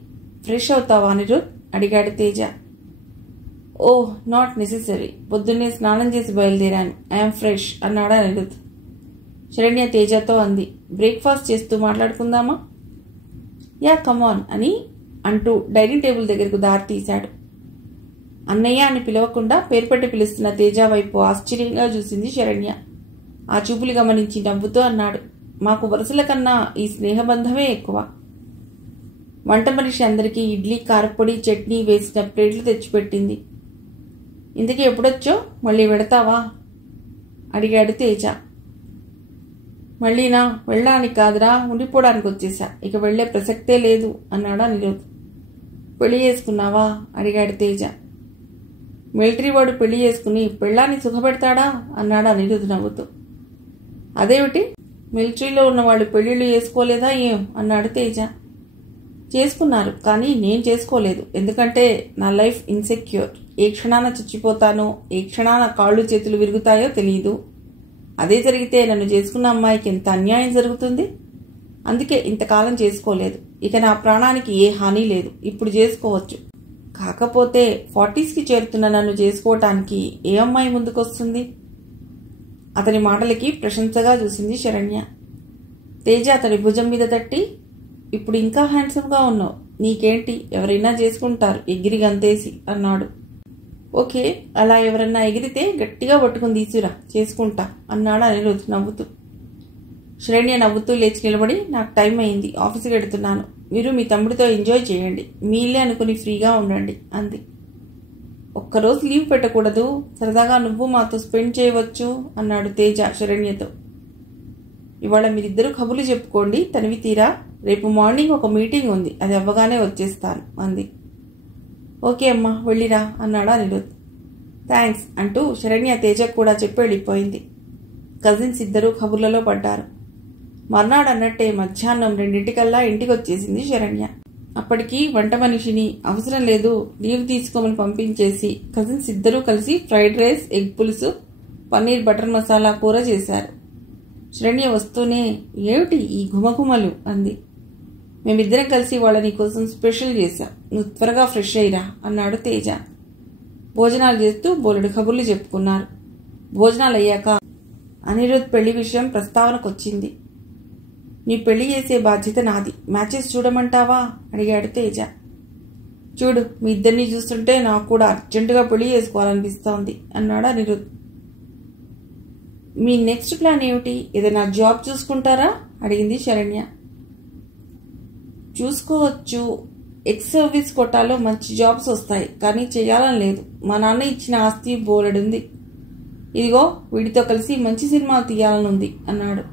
ఫ్రెష్ అవుతావా అనిరుద్ధ్ అడిగాడు తేజ. ఓహ్, నాట్ నెసెసరీ. పొద్దున్నే స్నానం చేసి బయలుదేరాను. ఐఎమ్ ఫ్రెష్ అన్నాడు అనిరుద్ధ్. శరణ్య తేజతో అంది. బ్రేక్ఫాస్ట్ చేస్తూ మాట్లాడుకుందామా? యా, కమాన్ అని అంటూ డైనింగ్ టేబుల్ దగ్గరకు దారి తీశాడు. అన్నయ్య అని పిలవకుండా పేరు పెట్టి పిలుస్తున్న తేజ వైపు ఆశ్చర్యంగా చూసింది శరణ్య. ఆ చూపులు గమనించి నవ్వుతూ అన్నాడు. మాకు వరుసల కన్నా ఈ స్నేహబంధమే ఎక్కువ. వంట మనిషి అందరికీ ఇడ్లీ, కారపొడి, చట్నీ వేసిన ప్లేట్లు తెచ్చిపెట్టింది. ఇంతకీ ఎప్పుడొచ్చో? మళ్ళీ వెడతావా అడిగాడు తేజ. మళ్ళీనా? వెళ్ళడానికి కాదురా, ఉండిపోవడానికి వచ్చేసా. ఇక వెళ్లే ప్రసక్తే లేదు అన్నాడు అనిరుద్ధ్. పెళ్లి చేసుకున్నావా అడిగాడు తేజ. మిలిటరీ వాడు పెళ్లి చేసుకుని పెళ్ళాన్ని సుఖపెడతాడా అన్నాడు అనిరుద్ధ్ నవ్వుతూ. అదేమిటి, మిలిటరీలో ఉన్న వాళ్ళు పెళ్లిళ్ళు చేసుకోలేదా ఏం అన్నాడు తేజ. చేసుకున్నారు, కానీ నేను చేసుకోలేదు. ఎందుకంటే నా లైఫ్ ఇన్సెక్యూర్. ఏ క్షణాన చచ్చిపోతానో, ఏ క్షణాన కాళ్ళు చేతులు విరుగుతాయో తెలియదు. అదే జరిగితే నన్ను చేసుకున్న అమ్మాయికి ఎంత అన్యాయం జరుగుతుంది. అందుకే ఇంతకాలం చేసుకోలేదు. ఇక నా ప్రాణానికి ఏ హాని లేదు. ఇప్పుడు చేసుకోవచ్చు, కాకపోతే 40స్కి చేరుతున్న నన్ను చేసుకోవటానికి ఏ అమ్మాయి ముందుకొస్తుంది? అతని మాటలకి ప్రశంసగా చూసింది శరణ్య. తేజ అతడి భుజం మీద తట్టి, ఇప్పుడు ఇంకా హ్యాండ్సమ్గా ఉన్నావు, నీకేంటి, ఎవరైనా చేసుకుంటారు ఎగిరి గంతేసి అన్నాడు. ఓకే, అలా ఎవరన్నా ఎగిరితే గట్టిగా పట్టుకుని తీసురా, చేసుకుంటా అన్నాడు అనిరుద్ నవ్వుతూ. శరణ్య నవ్వుతూ లేచి నిలబడి, నాకు టైం అయింది, ఆఫీస్కి వెడుతున్నాను, మీరు మీ తమ్ముడితో ఎంజాయ్ చేయండి, మీ ఇల్లే అనుకుని ఫ్రీగా ఉండండి అంది. ఒక్కరోజు లీవ్ పెట్టకూడదు, సరదాగా నువ్వు మాతో స్పెండ్ చేయవచ్చు అన్నాడు తేజ శరణ్యతో. ఇవాళ మీరిద్దరూ కబుర్లు చెప్పుకోండి, తనివి తీరా, రేపు మార్నింగ్ ఒక మీటింగ్ ఉంది, అది అవ్వగానే వచ్చేస్తాను అంది. ఓకే అమ్మా, వెళ్ళిరా అన్నాడు అనిరుద్. థ్యాంక్స్ అంటూ శరణ్య తేజకు కూడా చెప్పి వెళ్ళిపోయింది. కజిన్స్ ఇద్దరూ కబుర్లలో పడ్డారు. మర్నాడు అన్నట్టే మధ్యాహ్నం 2 ఇంటికి వచ్చేసింది శరణ్య. అప్పటికి వంట మనిషిని అవసరం లేదు లీవ్ తీసుకోమని పంపించేసి కజిన్స్ ఇద్దరూ కలిసి ఫ్రైడ్ రైస్, ఎగ్ పులుసు, పన్నీర్ బటర్ మసాలా కూర చేశారు. శరణ్య వస్తూనే, ఏమిటి ఈ ఘుమఘుమలు అంది. మేమిద్దరం కలిసి వాళ్ళ నీకోసం స్పెషల్ చేశాం, నువ్వు త్వరగా ఫ్రెష్ అయ్యిరా అన్నాడు తేజ. భోజనాలు చేస్తూ బోలెడు కబుర్లు చెప్పుకున్నారు. భోజనాలు అయ్యాక అనిరుద్ పెళ్లి విషయం ప్రస్తావనకొచ్చింది. నీ పెళ్లి చేసే బాధ్యత నాది, మ్యాచెస్ చూడమంటావా అడిగాడు తేజ. చూడు, మీ ఇద్దరిని చూస్తుంటే నాకు కూడా అర్జెంటుగా పెళ్లి చేసుకోవాలనిపిస్తోంది అన్నాడు అనిరుద్. మీ నెక్స్ట్ ప్లాన్ ఏమిటి, ఏదైనా జాబ్ చూసుకుంటారా అడిగింది శరణ్య. చూసుకోవచ్చు, ఎక్స్ సర్వీస్ కోటాలో మంచి జాబ్స్ వస్తాయి, కానీ చేయాలని లేదు, మా నాన్న ఇచ్చిన ఆస్తి బోలెడుంది, ఇదిగో వీడితో కలిసి మంచి సినిమా తీయాలని ఉంది అన్నాడు.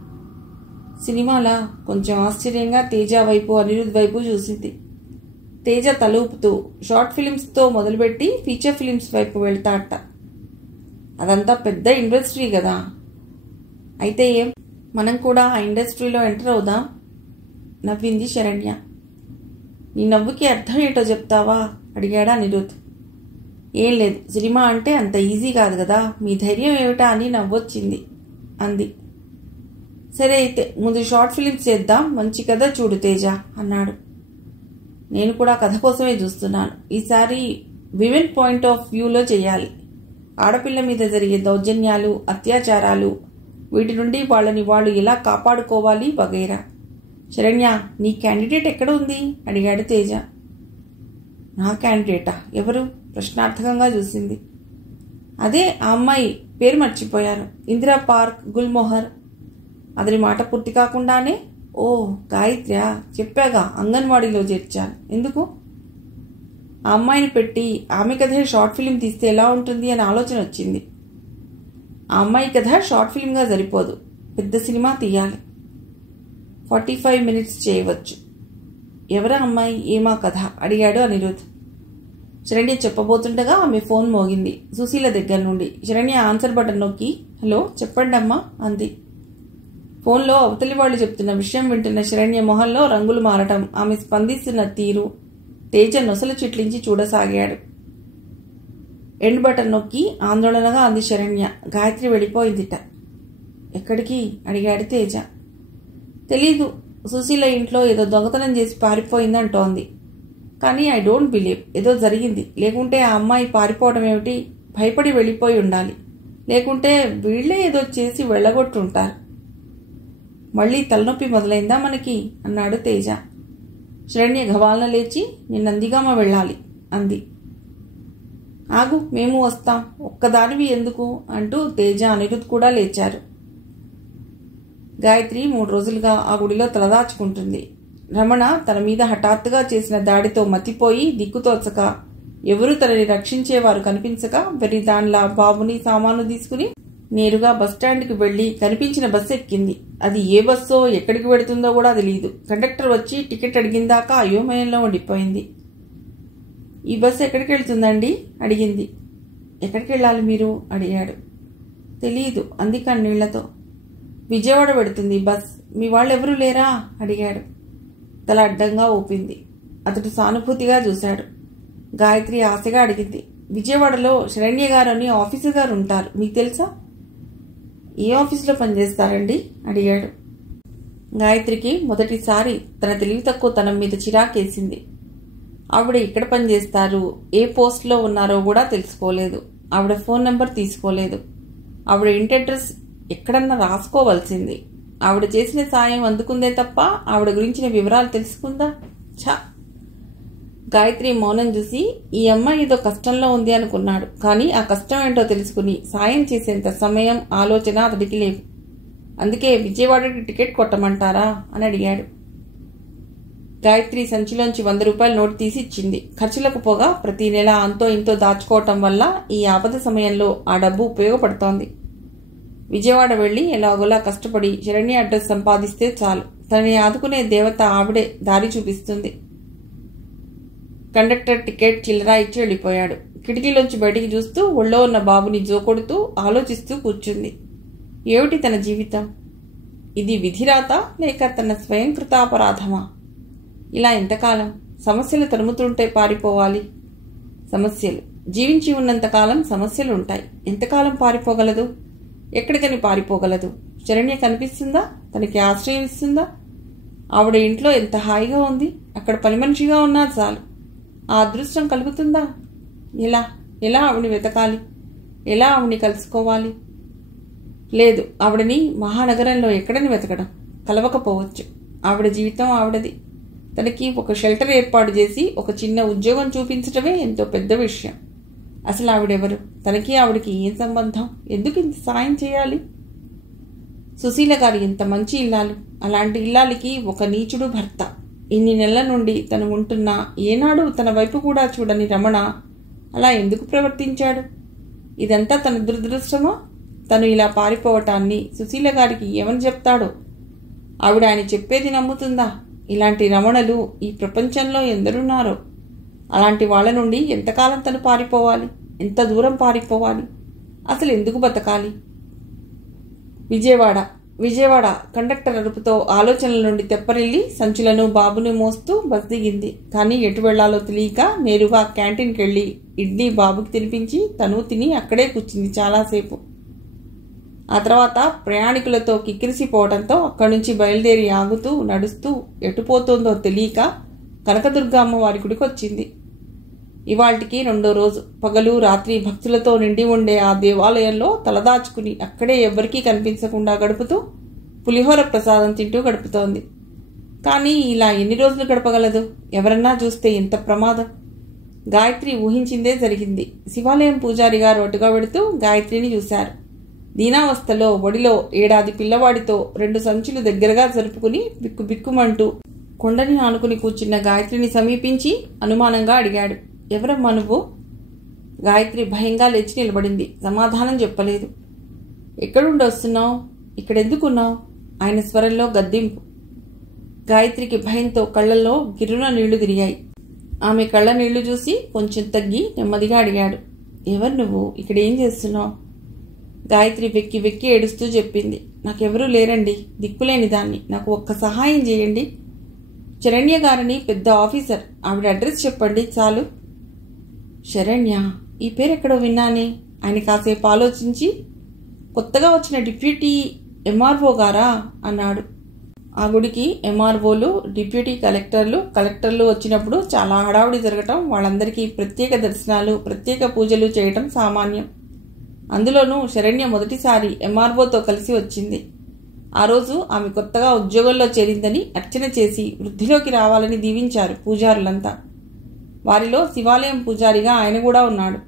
సినిమాలా? కొంచెం ఆశ్చర్యంగా తేజ వైపు అనిరుద్ వైపు చూసింది. తేజ తలూపుతూ, షార్ట్ ఫిలిమ్స్తో మొదలుపెట్టి ఫీచర్ ఫిలిమ్స్ వైపు వెళ్తాట. అదంతా పెద్ద ఇండస్ట్రీ కదా. అయితే ఏం, మనం కూడా ఆ ఇండస్ట్రీలో ఎంటర్ అవుదాం నవ్వింది శరణ్య. నీ నవ్వుకి అర్థం ఏంటో చెప్తావా అడిగాడా అనిరుద్. ఏం లేదు, సినిమా అంటే అంత ఈజీ కాదు కదా, మీ ధైర్యం ఏమిటా అని నవ్వొచ్చింది అంది. సరే అయితే ముందు షార్ట్ ఫిలిమ్స్ చేద్దాం, మంచి కథ చూడు తేజ అన్నాడు. నేను కూడా కథ కోసమే చూస్తున్నాను, ఈసారి విమెన్ పాయింట్ ఆఫ్ వ్యూలో చేయాలి. ఆడపిల్ల మీద జరిగే దౌర్జన్యాలు, అత్యాచారాలు, వీటి నుండి వాళ్ళని వాళ్ళు ఎలా కాపాడుకోవాలి వగైరా. శరణ్య, నీ క్యాండిడేట్ ఎక్కడ ఉంది అడిగాడు తేజ. నా క్యాండిడేటా, ఎవరు ప్రశ్నార్థకంగా చూసింది. అదే ఆ అమ్మాయి, పేరు మర్చిపోయాను, ఇందిరా పార్క్ గుల్మోహర్. అతని మాట పూర్తి కాకుండానే, ఓ గాయత్ర్యా, చెప్పాగా అంగన్వాడీలో చేర్చాను, ఎందుకు? ఆ అమ్మాయిని పెట్టి ఆమె కథే షార్ట్ ఫిలిం తీస్తే ఎలా ఉంటుంది అని ఆలోచన వచ్చింది. ఆ అమ్మాయి కథ షార్ట్ ఫిలింగా సరిపోదు, పెద్ద సినిమా తీయాలి. 45 minutes చేయవచ్చు. ఎవరా అమ్మాయి, ఏమా కథ అడిగాడు అనిరుద్. శరణ్య చెప్పబోతుండగా ఆమె ఫోన్ మోగింది సుశీల దగ్గర నుండి. శరణ్య ఆన్సర్ బటన్ నొక్కి, హలో చెప్పండి అమ్మా అంది. ఫోన్లో అవతలి వాళ్ళు చెప్తున్న విషయం వింటున్న శరణ్య మొహంలో రంగులు మారటం, ఆమె స్పందిస్తున్న తీరు తేజ నొసలు చిట్లించి చూడసాగాడు. ఎండ్ బటన్ నొక్కి ఆందోళనగా అంది శరణ్య. గాయత్రి వెళ్ళిపోయిందిట. ఎక్కడికి అడిగాడు తేజ. తెలీదు, సుశీల ఇంట్లో ఏదో దొంగతనం చేసి పారిపోయిందంటోంది. కానీ ఐ డోంట్ బిలీవ్, ఏదో జరిగింది, లేకుంటే ఆ అమ్మాయి పారిపోవడం ఏమిటి, భయపడి వెళ్ళిపోయి ఉండాలి, లేకుంటే వీళ్లే ఏదో చేసి వెళ్ళగొట్టుంటారు. మళ్లీ తలనొప్పి మొదలైందా మనకి అన్నాడు తేజ. శరణ్య గవాలన లేచి, నేను నందిగామ వెళ్ళాలి అంది. ఆగు, మేము వస్తాం, ఒక్కదానివి ఎందుకు అంటూ తేజ అనిరుద్ కూడా లేచారు. గాయత్రి 3 రోజులుగా ఆ గుడిలో తలదాచుకుంటుంది. రమణ తన మీద హఠాత్తుగా చేసిన దాడితో మతిపోయి దిక్కుతోచక, ఎవరూ తనని రక్షించేవారు కనిపించక వెర్రిదాన్లా బాబుని సామాను తీసుకుని నేరుగా బస్టాండ్కి వెళ్లి కనిపించిన బస్సు ఎక్కింది. అది ఏ బస్సో ఎక్కడికి వెడుతుందో కూడా తెలియదు. కండక్టర్ వచ్చి టికెట్ అడిగిందాకా అయోమయంలో ఉండిపోయింది. ఈ బస్సు ఎక్కడికి వెళ్తుందండి అడిగింది. ఎక్కడికి వెళ్ళాలి మీరు అడిగాడు. తెలియదు అంది కన్నీళ్లతో. విజయవాడ పెడుతుంది బస్, మీ వాళ్ళెవరూ లేరా అడిగాడు. తల అడ్డంగా ఊపింది. అతడు సానుభూతిగా చూశాడు. గాయత్రి ఆశగా అడిగింది. విజయవాడలో శరణ్య గారు అని ఆఫీసర్ గారు ఉంటారు, మీకు తెలుసా? ఏ ఆఫీసులో పనిచేస్తారండి అడిగాడు. గాయత్రికి మొదటిసారి తన తెలివి తక్కువ తనం మీద చిరాకేసింది. ఆవిడ ఇక్కడ పనిచేస్తారు, ఏ పోస్ట్లో ఉన్నారో కూడా తెలుసుకోలేదు. ఆవిడ ఫోన్ నెంబర్ తీసుకోలేదు. ఆవిడ ఇంటి అడ్రస్ ఎక్కడన్నా రాసుకోవాల్సింది. ఆవిడ చేసిన సాయం అందుకుందే తప్ప ఆవిడ గురించిన వివరాలు తెలుసుకుందా? ఛా! గాయత్రి మౌనం చూసి ఈ అమ్మాయి ఏదో కష్టంలో ఉంది అనుకున్నాడు. కానీ ఆ కష్టం ఏంటో తెలుసుకుని సాయం చేసేంత సమయం, ఆలోచన అతడికి లేవు. అందుకే విజయవాడకి టికెట్ కొట్టమంటారా అని అడిగాడు. గాయత్రి సంచిలోంచి 100 రూపాయల నోటు తీసి ఇచ్చింది. ఖర్చులకు పోగా ప్రతి నెల అంతో ఇంతో దాచుకోవటం వల్ల ఈ ఆపద సమయంలో ఆ డబ్బు ఉపయోగపడుతోంది. విజయవాడ వెళ్లి ఎలాగోలా కష్టపడి శరణ్య అడ్రస్ సంపాదిస్తే చాలు. తనని ఆదుకునే దేవత ఆవిడే దారి చూపిస్తుంది. కండక్టర్ టికెట్ చిల్లరా ఇచ్చి వెళ్ళిపోయాడు. కిటికీలోంచి బయటికి చూస్తూ ఒళ్ళో ఉన్న బాబుని జోకొడుతూ ఆలోచిస్తూ కూర్చుంది. ఏమిటి తన జీవితం? ఇది విధిరాత లేక తన స్వయంకృతాపరాధమా? ఇలా ఎంతకాలం? సమస్యలు తరుముతుంటే పారిపోవాలి. సమస్యలు జీవించి ఉన్నంతకాలం సమస్యలు ఉంటాయి. ఎంతకాలం పారిపోగలదు? ఎక్కడికని పారిపోగలదు? శరణ్య కనిపిస్తుందా? తనకి ఆశ్రయం ఇస్తుందా? ఆవిడ ఇంట్లో ఎంత హాయిగా ఉంది. అక్కడ పని మనిషిగా ఉన్నా చాలు. ఆ అదృష్టం కలుగుతుందా? ఎలా ఎలా ఆవిడని వెతకాలి? ఎలా ఆవిడని కలుసుకోవాలి? లేదు, ఆవిడని మహానగరంలో ఎక్కడని వెతకడం? కలవకపోవచ్చు. ఆవిడ జీవితం ఆవిడది. తనకి ఒక షెల్టర్ ఏర్పాటు చేసి ఒక చిన్న ఉద్యోగం చూపించటమే ఎంతో పెద్ద విషయం. అసలు ఆవిడెవరు? తనకి ఆవిడకి ఏం సంబంధం? ఎందుకు ఇంత సాయం చేయాలి? సుశీల గారి ఎంత మంచి ఇల్లాలు. అలాంటి ఇల్లాలికి ఒక నీచుడు భర్త. ఇన్ని నెలల నుండి తను ఉంటున్నా ఏనాడు తన వైపు కూడా చూడని రమణ అలా ఎందుకు ప్రవర్తించాడు? ఇదంతా తన దురదృష్టమా? తను ఇలా పారిపోవటాన్ని సుశీల గారికి ఏమని చెప్తాడో? ఆవిడ ఆయన చెప్పేది నమ్ముతుందా? ఇలాంటి రమణలు ఈ ప్రపంచంలో ఎందరున్నారో. అలాంటి వాళ్ల నుండి ఎంతకాలం తను పారిపోవాలి? ఎంత దూరం పారిపోవాలి? అసలు ఎందుకు బతకాలి? విజయవాడ విజయవాడ కండక్టర్ అరుపుతో ఆలోచనల నుండి తెప్పరిల్లి సంచులను బాబుని మోస్తూ బస్ దిగింది. కానీ ఎటు వెళ్లాలో తెలియక నేరుగా క్యాంటీన్కి వెళ్లి ఇడ్లీ బాబుకి తినిపించి తను తిని అక్కడే కూర్చుంది చాలాసేపు. ఆ తర్వాత ప్రయాణికులతో కిక్కిరిసిపోవడంతో అక్కడి నుంచి బయలుదేరి ఆగుతూ నడుస్తూ ఎటుపోతుందో తెలియక కనకదుర్గ అమ్మవారి గుడికి వచ్చింది. ఇవాళ్టికి 2వ రోజు. పగలు రాత్రి భక్తులతో నిండి ఉండే ఆ దేవాలయంలో తలదాచుకుని అక్కడే ఎవ్వరికీ కనిపించకుండా గడుపుతూ పులిహోర ప్రసాదం తింటూ గడుపుతోంది. కానీ ఇలా ఎన్ని రోజులు గడపగలదు? ఎవరన్నా చూస్తే ఎంత ప్రమాదం? గాయత్రి ఊహించిందే జరిగింది. శివాలయం పూజారి గారు అటుగా వెడుతూ గాయత్రిని చూశారు. దీనావస్థలో ఒడిలో 7 ఏడాది పిల్లవాడితో 2 సంచులు దగ్గరగా జరుపుకుని బిక్కు బిక్కుమంటూ కొండని ఆనుకుని కూర్చున్న గాయత్రిని సమీపించి అనుమానంగా అడిగాడు, ఎవరమ్మా నువ్వు? గాయత్రి భయంగా లేచి నిలబడింది. సమాధానం చెప్పలేదు. ఎక్కడుండి వస్తున్నావు? ఇక్కడెందుకున్నావు? ఆయన స్వరంలో గద్దింపు. గాయత్రికి భయంతో కళ్లల్లో గిర్రున నీళ్లు తిరిగాయి. ఆమె కళ్ళ నీళ్లు చూసి కొంచెం తగ్గి నెమ్మదిగా అడిగాడు, ఎవరు నువ్వు? ఇక్కడేం చేస్తున్నావు? గాయత్రి వెక్కి వెక్కి ఏడుస్తూ చెప్పింది, నాకెవరూ లేరండి, దిక్కులేని దాన్ని. నాకు ఒక్క సహాయం చేయండి. శరణ్య గారని పెద్ద ఆఫీసర్, ఆవిడ అడ్రస్ చెప్పండి చాలు. శరణ్య? ఈ పేరెక్కడో విన్నానే. ఆయన కాసేపు ఆలోచించి, కొత్తగా వచ్చిన డిప్యూటీ ఎంఆర్ఓ గారా అన్నాడు. ఆ గుడికి ఎంఆర్ఓలు, డిప్యూటీ కలెక్టర్లు వచ్చినప్పుడు చాలా హడావుడి జరగటం, వాళ్ళందరికీ ప్రత్యేక దర్శనాలు, ప్రత్యేక పూజలు చేయటం సామాన్యం. అందులోనూ శరణ్య మొదటిసారి ఎంఆర్ఓతో కలిసి వచ్చింది. ఆ రోజు ఆమె కొత్తగా ఉద్యోగంలో చేరిందని అర్చన చేసి వృద్ధిలోకి రావాలని దీవించారు పూజారులంతా. వారిలో శివాలయం పూజారిగా ఆయన కూడా ఉన్నాడు.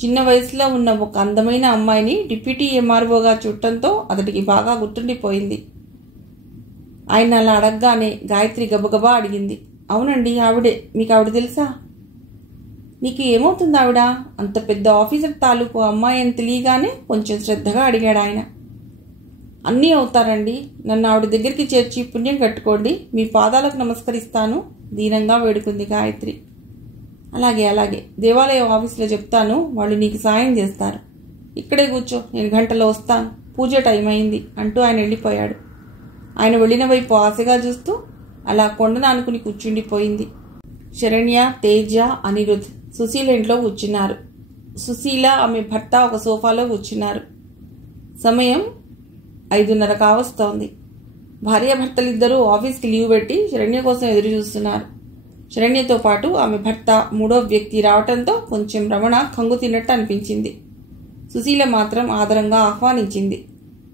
చిన్న వయసులో ఉన్న ఒక అందమైన అమ్మాయిని డిప్యూటీ ఎంఆర్ఓగా చూడటంతో అతడికి బాగా గుర్తుండిపోయింది. ఆయన అలా అడగగానే గాయత్రి గబగబా అడిగింది, అవునండి ఆవిడే. మీకు ఆవిడ తెలుసా? నీకు ఏమవుతుంది ఆవిడ? అంత పెద్ద ఆఫీసర్ తాలూకు అమ్మాయి అని తెలియగానే కొంచెం శ్రద్ధగా అడిగాడు ఆయన. అన్నీ అవుతారండి. నన్ను ఆవిడ దగ్గరికి చేర్చి పుణ్యం కట్టుకోండి, మీ పాదాలకు నమస్కరిస్తాను దీనంగా వేడుకుంది గాయత్రి. అలాగే అలాగే, దేవాలయం ఆఫీసులో చెప్తాను, వాళ్ళు నీకు సాయం చేస్తారు. ఇక్కడే కూర్చో, నేను గంటలో వస్తాను, పూజ టైం అయింది అంటూ ఆయన వెళ్ళిపోయాడు. ఆయన వెళ్ళిన వైపు ఆశగా చూస్తూ అలా కొండను ఆనుకుని కూర్చుండిపోయింది. శరణ్య, తేజ, అనిరుద్ సుశీల ఇంట్లో కూర్చున్నారు. సుశీల ఆమె భర్త ఒక సోఫాలో కూర్చున్నారు. సమయం 5:30 కావస్తోంది. భార్యాభర్తలిద్దరూ ఆఫీస్కి లీవ్ పెట్టి శరణ్య కోసం ఎదురు చూస్తున్నారు. శరణ్యతో పాటు ఆమె భర్త మూడో వ్యక్తి రావటంతో కొంచెం రమణ కంగు తిన్నట్టు అనిపించింది. సుశీల మాత్రం ఆదరంగా ఆహ్వానించింది.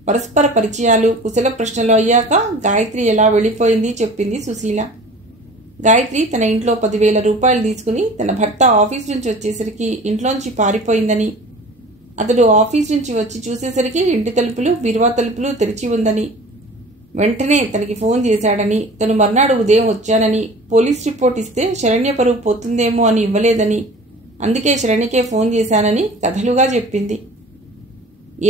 పరస్పర పరిచయాలు, కుశల ప్రశ్నలు అయ్యాక గాయత్రి ఎలా వెళ్ళిపోయింది చెప్పింది సుశీల. గాయత్రి తన ఇంట్లో 10,000 రూపాయలు తీసుకుని తన భర్త ఆఫీస్ నుంచి వచ్చేసరికి ఇంట్లోంచి పారిపోయిందని, అతడు ఆఫీస్ నుంచి వచ్చి చూసేసరికి ఇంటి తలుపులు, బీరువా తలుపులు తెరిచి ఉందని, వెంటనే తనకి ఫోన్ చేశాడని, తను మర్నాడు ఉదయం వచ్చానని, పోలీస్ రిపోర్ట్ ఇస్తే శరణ్య పరువు పోతుందేమో అని ఇవ్వలేదని, అందుకే శరణ్యకే ఫోన్ చేశానని కథలుగా చెప్పింది.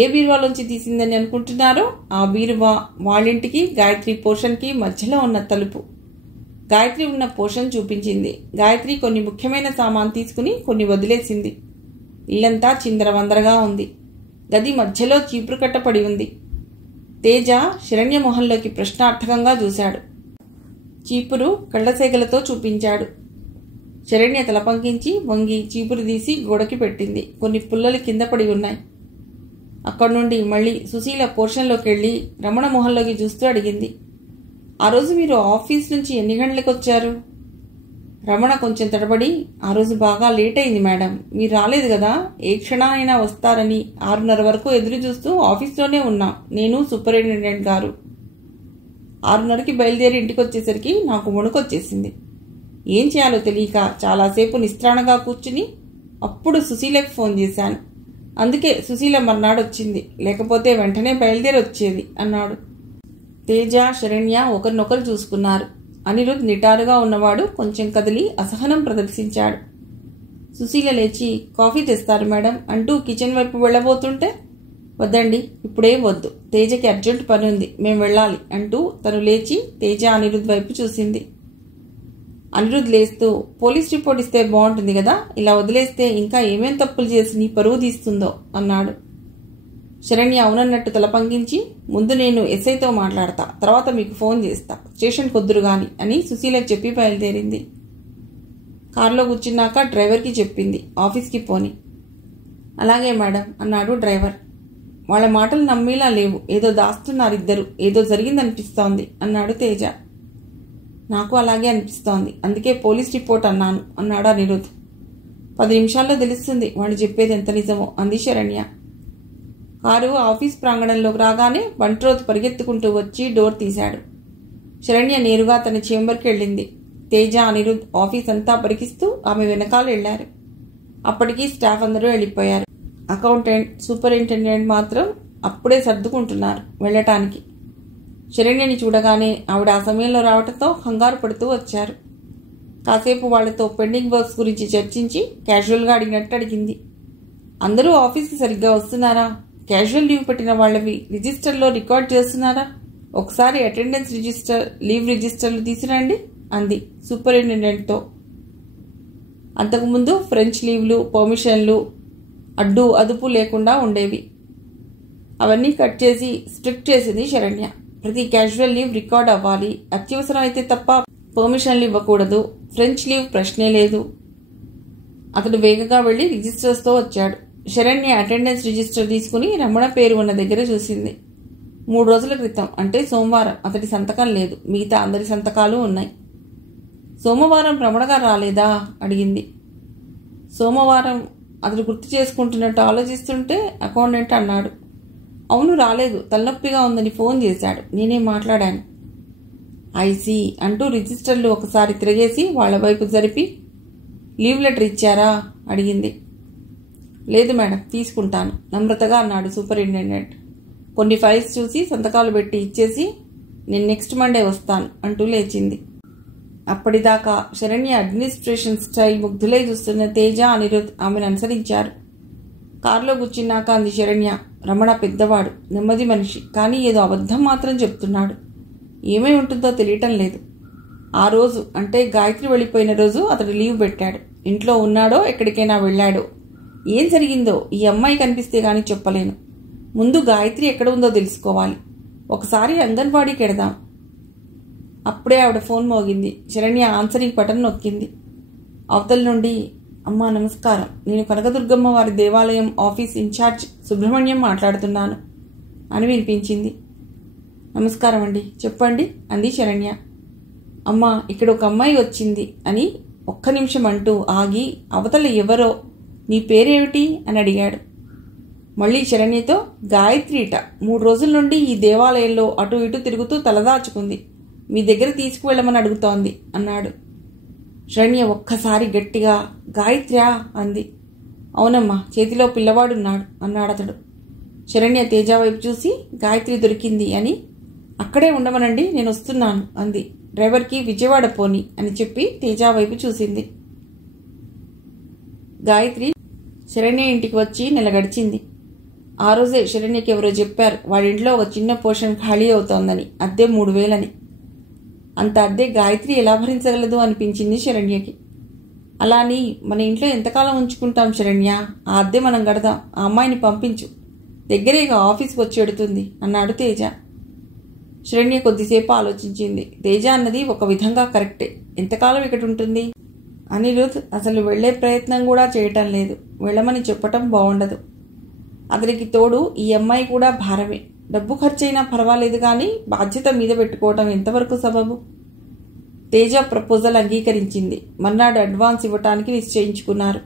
ఏ బీరువాలోంచి తీసిందని అనుకుంటున్నారో ఆ బీరువా వాళ్ళింటికి గాయత్రి పోర్షన్కి మధ్యలో ఉన్న తలుపు. గాయత్రి ఉన్న పోర్షన్ చూపించింది. గాయత్రి కొన్ని ముఖ్యమైన సామాన్ తీసుకుని కొన్ని వదిలేసింది. ఇల్లంతా చిందరవందరగా ఉంది. గది మధ్యలో చీపురు కట్టపడి ఉంది. తేజ శరణ్య మొహంలోకి ప్రశ్నార్థకంగా చూశాడు. చీపురు కళ్ళసేగలతో చూపించాడు. శరణ్య తల పంకించి వంగి చీపురు తీసి గోడకి పెట్టింది. కొన్ని పుల్లలు కింద పడి ఉన్నాయి. అక్కడి నుండి మళ్ళీ సుశీల పోర్షన్లోకి వెళ్ళి రమణ మొహంలోకి చూస్తూ అడిగింది, ఆ రోజు మీరు ఆఫీస్ నుంచి ఎన్ని గంటలకు వచ్చారు? రమణ కొంచెం తడబడి, ఆ రోజు బాగా లేట్ అయింది మేడం, మీరు రాలేదు కదా, ఏ క్షణానైనా వస్తారని 6:30 వరకు ఎదురు చూస్తూ ఆఫీస్లోనే ఉన్నా నేను, సూపరింటెండెంట్ గారు. 6:30కి బయలుదేరి ఇంటికి వచ్చేసరికి నాకు వణుకొచ్చేసింది. ఏం చేయాలో తెలియక చాలాసేపు నిస్త్రాణగా కూర్చుని అప్పుడు సుశీలకు ఫోన్ చేశాను. అందుకే సుశీల మర్నాడు వచ్చింది, లేకపోతే వెంటనే బయలుదేరి వచ్చేది అన్నాడు. తేజ శరణ్య ఒకరినొకరు చూసుకున్నారు. అనిరుద్ నిటారుగా ఉన్నవాడు కొంచెం కదిలి అసహనం ప్రదర్శించాడు. సుశీల లేచి, కాఫీ తెస్తారు మేడం అంటూ కిచెన్ వైపు వెళ్ళబోతుంటే, వద్దండి ఇప్పుడేం వద్దు, తేజకి అర్జెంట్ పని ఉంది, మేం వెళ్ళాలి అంటూ తను లేచి తేజ అనిరుద్ వైపు చూసింది. అనిరుద్ లేస్తూ, పోలీస్ రిపోర్ట్ ఇస్తే బాగుంటుంది కదా, ఇలా వదిలేస్తే ఇంకా ఏమేం తప్పులు చేసి నీ పరువు తీస్తుందో అన్నాడు. శరణ్య అవునన్నట్టు తల పంకించి, ముందు నేను ఎస్ఐతో మాట్లాడతా, తర్వాత మీకు ఫోన్ చేస్తా, స్టేషన్ కొద్దురు గాని అని సుశీలకు చెప్పి బయలుదేరింది. కారులో కూర్చున్నాక డ్రైవర్కి చెప్పింది, ఆఫీస్కి పోని. అలాగే మేడం అన్నాడు డ్రైవర్. వాళ్ళ మాటలు నమ్మేలా లేవు, ఏదో దాస్తున్నారు ఇద్దరు, ఏదో జరిగిందనిపిస్తోంది అన్నాడు తేజ. నాకు అలాగే అనిపిస్తోంది, అందుకే పోలీస్ రిపోర్ట్ అన్నాను అన్నాడు అనిరుద్. 10 నిమిషాల్లో తెలుస్తుంది వాళ్ళు చెప్పేది ఎంత నిజమో అంది శరణ్య. కారు ఆఫీస్ ప్రాంగణంలోకి రాగానే బంట్రోత్ పరిగెత్తుకుంటూ వచ్చి డోర్ తీశాడు. శరణ్య నేరుగా తన చేంబర్కి వెళ్ళింది. తేజ అనిరుద్ ఆఫీస్ అంతా పరికిస్తూ ఆమె వెనకాల వెళ్లారు. అప్పటికీ స్టాఫ్ అందరూ వెళ్ళిపోయారు. అకౌంటెంట్, సూపరింటెండెంట్ మాత్రం అప్పుడే సర్దుకుంటున్నారు వెళ్లటానికి. శరణ్యని చూడగానే ఆవిడ ఆ సమయంలో రావడంతో కంగారు పడుతూ వచ్చారు. కాసేపు వాళ్లతో పెండింగ్ వర్క్స్ గురించి చర్చించి క్యాజువల్గా అడిగినట్టు అడిగింది. అందరూ ఆఫీస్కి సరిగ్గా వస్తున్నారా? క్యాజువల్ లీవ్ పెట్టిన వాళ్ళవి రిజిస్టర్లో రికార్డ్ చేస్తున్నారా? ఒకసారి అటెండెన్స్ రిజిస్టర్, లీవ్ రిజిస్టర్లు తీసిరండి అంది సూపరింటెండెంట్తో. అంతకుముందు ఫ్రెంచ్ లీవ్లు, పర్మిషన్లు అడ్డు అదుపు లేకుండా ఉండేవి. అవన్నీ కట్ చేసి స్ట్రిక్ట్ చేసింది శరణ్య. ప్రతి క్యాజువల్ లీవ్ రికార్డ్ అవ్వాలి, అత్యవసరం అయితే తప్ప పర్మిషన్లు ఇవ్వకూడదు, ఫ్రెంచ్ లీవ్ ప్రశ్నే లేదు. అతడు వేగంగా వెళ్లి రిజిస్టర్స్తో వచ్చాడు. శరణ్య అటెండెన్స్ రిజిస్టర్ తీసుకుని రమణ పేరు ఉన్న దగ్గర చూసింది. 3 రోజుల క్రితం, అంటే సోమవారం అతడి సంతకం లేదు, మిగతా అందరి సంతకాలు ఉన్నాయి. సోమవారం రమణ గారు రాలేదా అడిగింది. సోమవారం అతడు గుర్తు చేసుకుంటున్నట్టు ఆలోచిస్తుంటే అకౌంటెంట్ అన్నాడు, అవును రాలేదు, తలనొప్పిగా ఉందని ఫోన్ చేశాడు, నేనే మాట్లాడాను. ఐసీ అంటూ రిజిస్టర్లు ఒకసారి తిరిగేసి వాళ్ల వైపు జరిపి, లీవ్ లెటర్ ఇచ్చారా అడిగింది. లేదు మేడం, తీసుకుంటాను నమ్రతగా అన్నాడు సూపరింటెండెంట్. కొన్ని ఫైల్స్ చూసి సంతకాలు పెట్టి ఇచ్చేసి నేను నెక్స్ట్ మండే వస్తాను అంటూ లేచింది. అప్పటిదాకా శరణ్య అడ్మినిస్ట్రేషన్ స్టైల్ ముగ్ధులై చూస్తున్న తేజ అనిరుద్ ఆమెను అనుసరించారు. కారులో కూర్చున్నాక అంది శరణ్య, రమణ పెద్దవాడు, నెమ్మది మనిషి, కానీ ఏదో అబద్ధం మాత్రం చెప్తున్నాడు. ఏమై ఉంటుందో తెలియటం లేదు. ఆ రోజు, అంటే గాయత్రి వెళ్ళిపోయిన రోజు అతడు లీవ్ పెట్టాడు. ఇంట్లో ఉన్నాడో ఎక్కడికైనా వెళ్ళాడో, ఏం జరిగిందో ఈ అమ్మాయి కనిపిస్తే గానీ చెప్పలేను. ముందు గాయత్రి ఎక్కడ ఉందో తెలుసుకోవాలి. ఒకసారి అంగన్వాడీకి వెడదాం. అప్పుడే ఆవిడ ఫోన్ మోగింది. శరణ్య ఆన్సరింగ్ బటన్ నొక్కింది. అవతల నుండి, అమ్మా నమస్కారం, నేను కనకదుర్గమ్మ వారి దేవాలయం ఆఫీస్ ఇన్ఛార్జ్ సుబ్రహ్మణ్యం మాట్లాడుతున్నాను అని వినిపించింది. నమస్కారం అండి, చెప్పండి అంది శరణ్య. అమ్మా ఇక్కడ ఒక అమ్మాయి వచ్చింది అని ఒక్క నిమిషం అంటూ ఆగి అవతల ఎవరో నీ పేరేమిటి అని అడిగాడు. మళ్ళీ శరణ్యతో గాయత్రిట 3 రోజుల నుండి ఈ దేవాలయంలో అటు ఇటు తిరుగుతూ తలదాచుకుంది, మీ దగ్గర తీసుకువెళ్ళమని అడుగుతోంది అన్నాడు. శరణ్య ఒక్కసారి గట్టిగా గాయత్ర్యా అంది. అవునమ్మా, చేతిలో పిల్లవాడున్నాడు అన్నాడతడు. శరణ్య తేజ వైపు చూసి గాయత్రి దొరికింది అని అక్కడే ఉండమనండి, నేను వస్తున్నాను అంది. డ్రైవర్కి విజయవాడ పోని అని చెప్పి తేజ వైపు చూసింది. గాయత్రి శరణ్య ఇంటికి వచ్చి నెల గడిచింది. ఆ రోజే శరణ్యకి ఎవరో చెప్పారు వాడింట్లో ఒక చిన్న పోర్షన్ ఖాళీ అవుతోందని, అద్దె 3000 అంత అద్దె గాయత్రి ఎలా భరించగలదు అనిపించింది శరణ్యకి. అలా అని మన ఇంట్లో ఎంతకాలం ఉంచుకుంటాం శరణ్య, ఆ అద్దె మనం కడదాం, ఆ అమ్మాయిని పంపించు, దగ్గరేగా ఆఫీస్కి వచ్చి ఎడుతుంది అన్నాడు తేజ. శరణ్య కొద్దిసేపు ఆలోచించింది. తేజ అన్నది ఒక విధంగా కరెక్టే, ఎంతకాలం ఇక్కడ ఉంటుంది? అనిరుద్ అసలు వెళ్లే ప్రయత్నం కూడా చేయటం లేదు, వెళ్ళమని చెప్పటం బాగుండదు. అతనికి తోడు ఈ అమ్మాయి కూడా భారమే. డబ్బు ఖర్చైనా పర్వాలేదు కానీ బాధ్యత మీద పెట్టుకోవటం ఎంతవరకు సబబు? తేజ ప్రపోజల్ అంగీకరించింది. మర్నాడు అడ్వాన్స్ ఇవ్వటానికి నిశ్చయించుకున్నారు.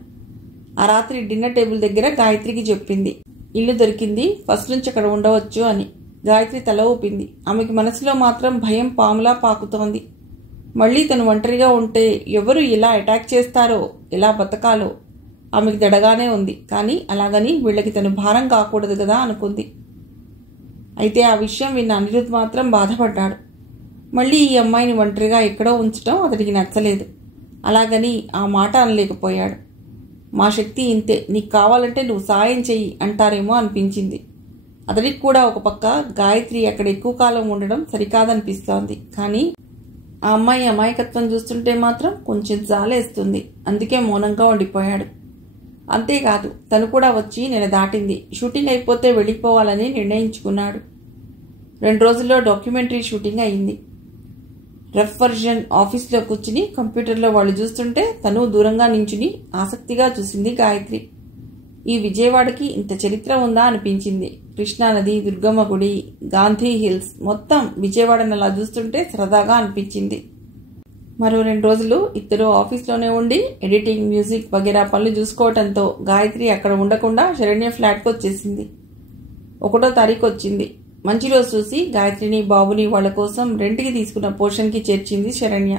ఆ రాత్రి డిన్నర్ టేబుల్ దగ్గర గాయత్రికి చెప్పింది ఇల్లు దొరికింది, ఫస్ట్ నుంచి అక్కడ ఉండవచ్చు అని. గాయత్రి తల ఊపింది. ఆమెకి మనసులో మాత్రం భయం పాములా పాకుతోంది. మళ్లీ తను ఒంటరిగా ఉంటే ఎవరు ఎలా అటాక్ చేస్తారో, ఎలా బతకాలో ఆమెకు దడగానే ఉంది. కానీ అలాగని వీళ్ళకి తను భారం కాకూడదు కదా అనుకుంది. అయితే ఆ విషయం విన్న అనిరుద్ మాత్రం బాధపడ్డాడు. మళ్లీ ఈ అమ్మాయిని ఒంటరిగా ఎక్కడో ఉంచటం అతడికి నచ్చలేదు. అలాగని ఆ మాట అనలేకపోయాడు. మా శక్తి ఇంతే, నీకు కావాలంటే నువ్వు సాయం చెయ్యి అంటారేమో అనిపించింది. అతడికి కూడా ఒక పక్క గాయత్రి అక్కడ ఎక్కువ కాలం ఉండడం సరికాదనిపిస్తోంది. కానీ ఆ అమ్మాయి అమాయకత్వం చూస్తుంటే మాత్రం కొంచెం జాలేస్తుంది. అందుకే మౌనంగా ఉండిపోయాడు. అంతేకాదు, తను కూడా వచ్చి నెల దాటింది. షూటింగ్ అయిపోతే వెళ్ళిపోవాలని నిర్ణయించుకున్నాడు. 2 రోజుల్లో డాక్యుమెంటరీ షూటింగ్ అయింది. రఫ్ వర్జన్ ఆఫీస్లో కూర్చుని కంప్యూటర్లో వాళ్ళు చూస్తుంటే తను దూరంగా నించుని ఆసక్తిగా చూసింది గాయత్రి. ఈ విజయవాడకి ఇంత చరిత్ర ఉందా అనిపించింది. కృష్ణానది, దుర్గమ్మ గుడి, గాంధీ హిల్స్, మొత్తం విజయవాడను అలా చూస్తుంటే సరదాగా అనిపించింది. మరో 2 రోజులు ఇద్దరు ఆఫీస్లోనే ఉండి ఎడిటింగ్, మ్యూజిక్ వగేరా పనులు చూసుకోవడంతో గాయత్రి అక్కడ ఉండకుండా శరణ్య ఫ్లాట్కి వచ్చేసింది. 1వ తారీఖు వచ్చింది. మంచి రోజు చూసి గాయత్రిని, బాబుని వాళ్ల కోసం రెంట్కి తీసుకున్న పోర్షన్కి చేర్చింది శరణ్య.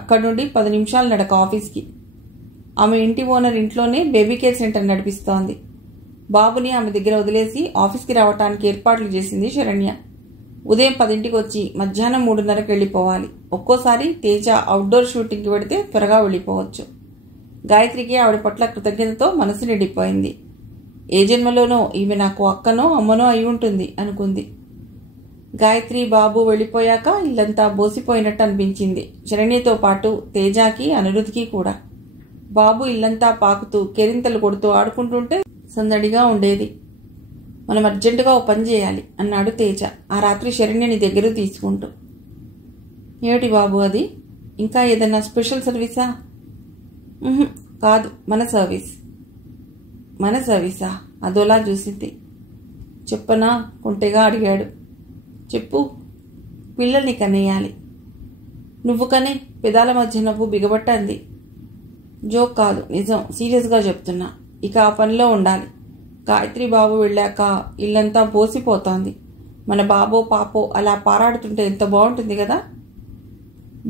అక్కడి నుండి 10 నిమిషాల నడక ఆఫీస్కి. ఆమె ఇంటి ఓనర్ ఇంట్లోనే బేబీ కేర్ సెంటర్ నడిపిస్తోంది. బాబుని ఆమె దగ్గర వదిలేసి ఆఫీస్కి రావటానికి ఏర్పాట్లు చేసింది శరణ్య. ఉదయం 10ంటికి వచ్చి మధ్యాహ్నం 3:30కి వెళ్ళిపోవాలి. ఒక్కోసారి తేజ అవుట్డోర్ షూటింగ్కి వెడితే త్వరగా వెళ్ళిపోవచ్చు. గాయత్రికి ఆవిడ పట్ల కృతజ్ఞతతో మనసు నిండిపోయింది. ఏ జన్మలోనో ఈమె నాకు అక్కనో అమ్మనో అయి ఉంటుంది అనుకుంది. గాయత్రి, బాబు వెళ్ళిపోయాక ఇల్లంతా బోసిపోయినట్టు అనిపించింది. శరణ్యతో పాటు తేజాకి, అనిరుద్కి కూడా. బాబు ఇల్లంతా పాకుతూ కేరింతలు కొడుతూ ఆడుకుంటుంటే సందడిగా ఉండేది. మనం అర్జెంటుగా ఓ పని చేయాలి అన్నాడు తేజ ఆ రాత్రి శరణ్యని దగ్గర తీసుకుంటూ. ఏమిటి బాబు అది? ఇంకా ఏదన్నా స్పెషల్ సర్వీసా? కాదు, మన సర్వీస్. మన సర్వీసా? అదోలా చూసింది. చెప్పనా? కొంటెగా అడిగాడు. చెప్పు. పిల్లల్ని కనేయాలి. నువ్వు కనే? పెదాల మధ్య నవ్వు బిగబట్టంది. జోక్ కాదు, నిజం, సీరియస్గా చెప్తున్నా. ఇక ఆ పనిలో ఉండాలి. గాయత్రి బాబు వెళ్ళాక ఇల్లంతా పోసిపోతోంది. మన బాబో పాపో అలా పారాడుతుంటే ఎంత బాగుంటుంది కదా.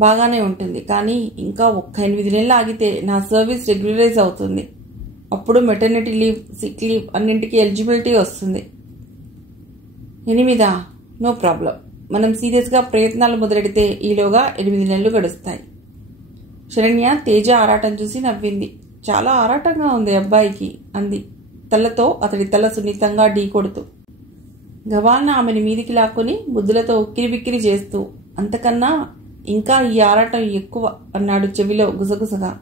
బాగానే ఉంటుంది, కానీ ఇంకా ఒక్క 8 నెలలు ఆగితే నా సర్వీస్ రెగ్యులరైజ్ అవుతుంది. అప్పుడు మెటర్నిటీ లీవ్, సిక్ లీవ్ అన్నింటికి ఎలిజిబిలిటీ వస్తుంది. 8? No problem. మనం సీరియస్గా ప్రయత్నాలు మొదలెడితే ఈలోగా 8 నెలలు గడుస్తాయి. శరణ్య తేజ ఆరాటం చూసి నవ్వింది. చాలా ఆరాటంగా ఉంది అబ్బాయికి అంది, తలతో అతడి తల సున్నితంగా ఢీకొడుతూ. గవాన్న ఆమెని మీదికి లాక్కొని బుద్ధులతో ఉక్కిరిబిక్కిరి చేస్తూ, అంతకన్నా ఇంకా ఈ ఆరాటం ఎక్కువ అన్నాడు చెవిలో గుసగుసగా.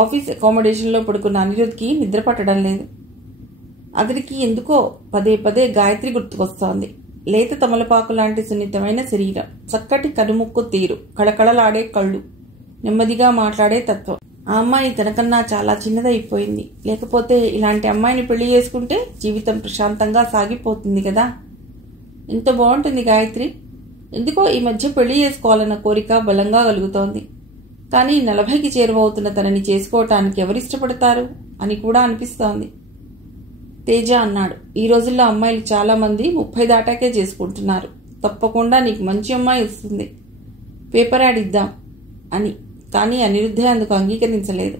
ఆఫీస్ అకామిడేషన్లో పడుకున్న అనిరుద్కి నిద్ర పట్టడం లేదు. అతడికి ఎందుకో పదే పదే గాయత్రి గుర్తుకొస్తోంది. లేత తమలపాకు లాంటి సున్నితమైన శరీరం, చక్కటి కనుముక్కు తీరు, కళకళలాడే కళ్ళు, నెమ్మదిగా మాట్లాడే తత్వం. ఆ అమ్మాయి తనకన్నా చాలా చిన్నదైపోయింది. లేకపోతే ఇలాంటి అమ్మాయిని పెళ్లి చేసుకుంటే జీవితం ప్రశాంతంగా సాగిపోతుంది కదా. ఎంత బాగుంటుంది గాయత్రి. ఎందుకో ఈ మధ్య పెళ్లి చేసుకోవాలన్న కోరిక బలంగా కలుగుతోంది. కానీ 40కి చేరువవుతున్న తనని చేసుకోవటానికి ఎవరిష్టపడతారు అని కూడా అనిపిస్తోంది. తేజ అన్నాడు, ఈ రోజుల్లో అమ్మాయిలు చాలా మంది 30 దాటాకే చేసుకుంటున్నారు. తప్పకుండా నీకు మంచి అమ్మాయి వస్తుంది, పేపర్ యాడ్ ఇద్దాం అని. కానీ అనిరుద్ధే అందుకు అంగీకరించలేదు.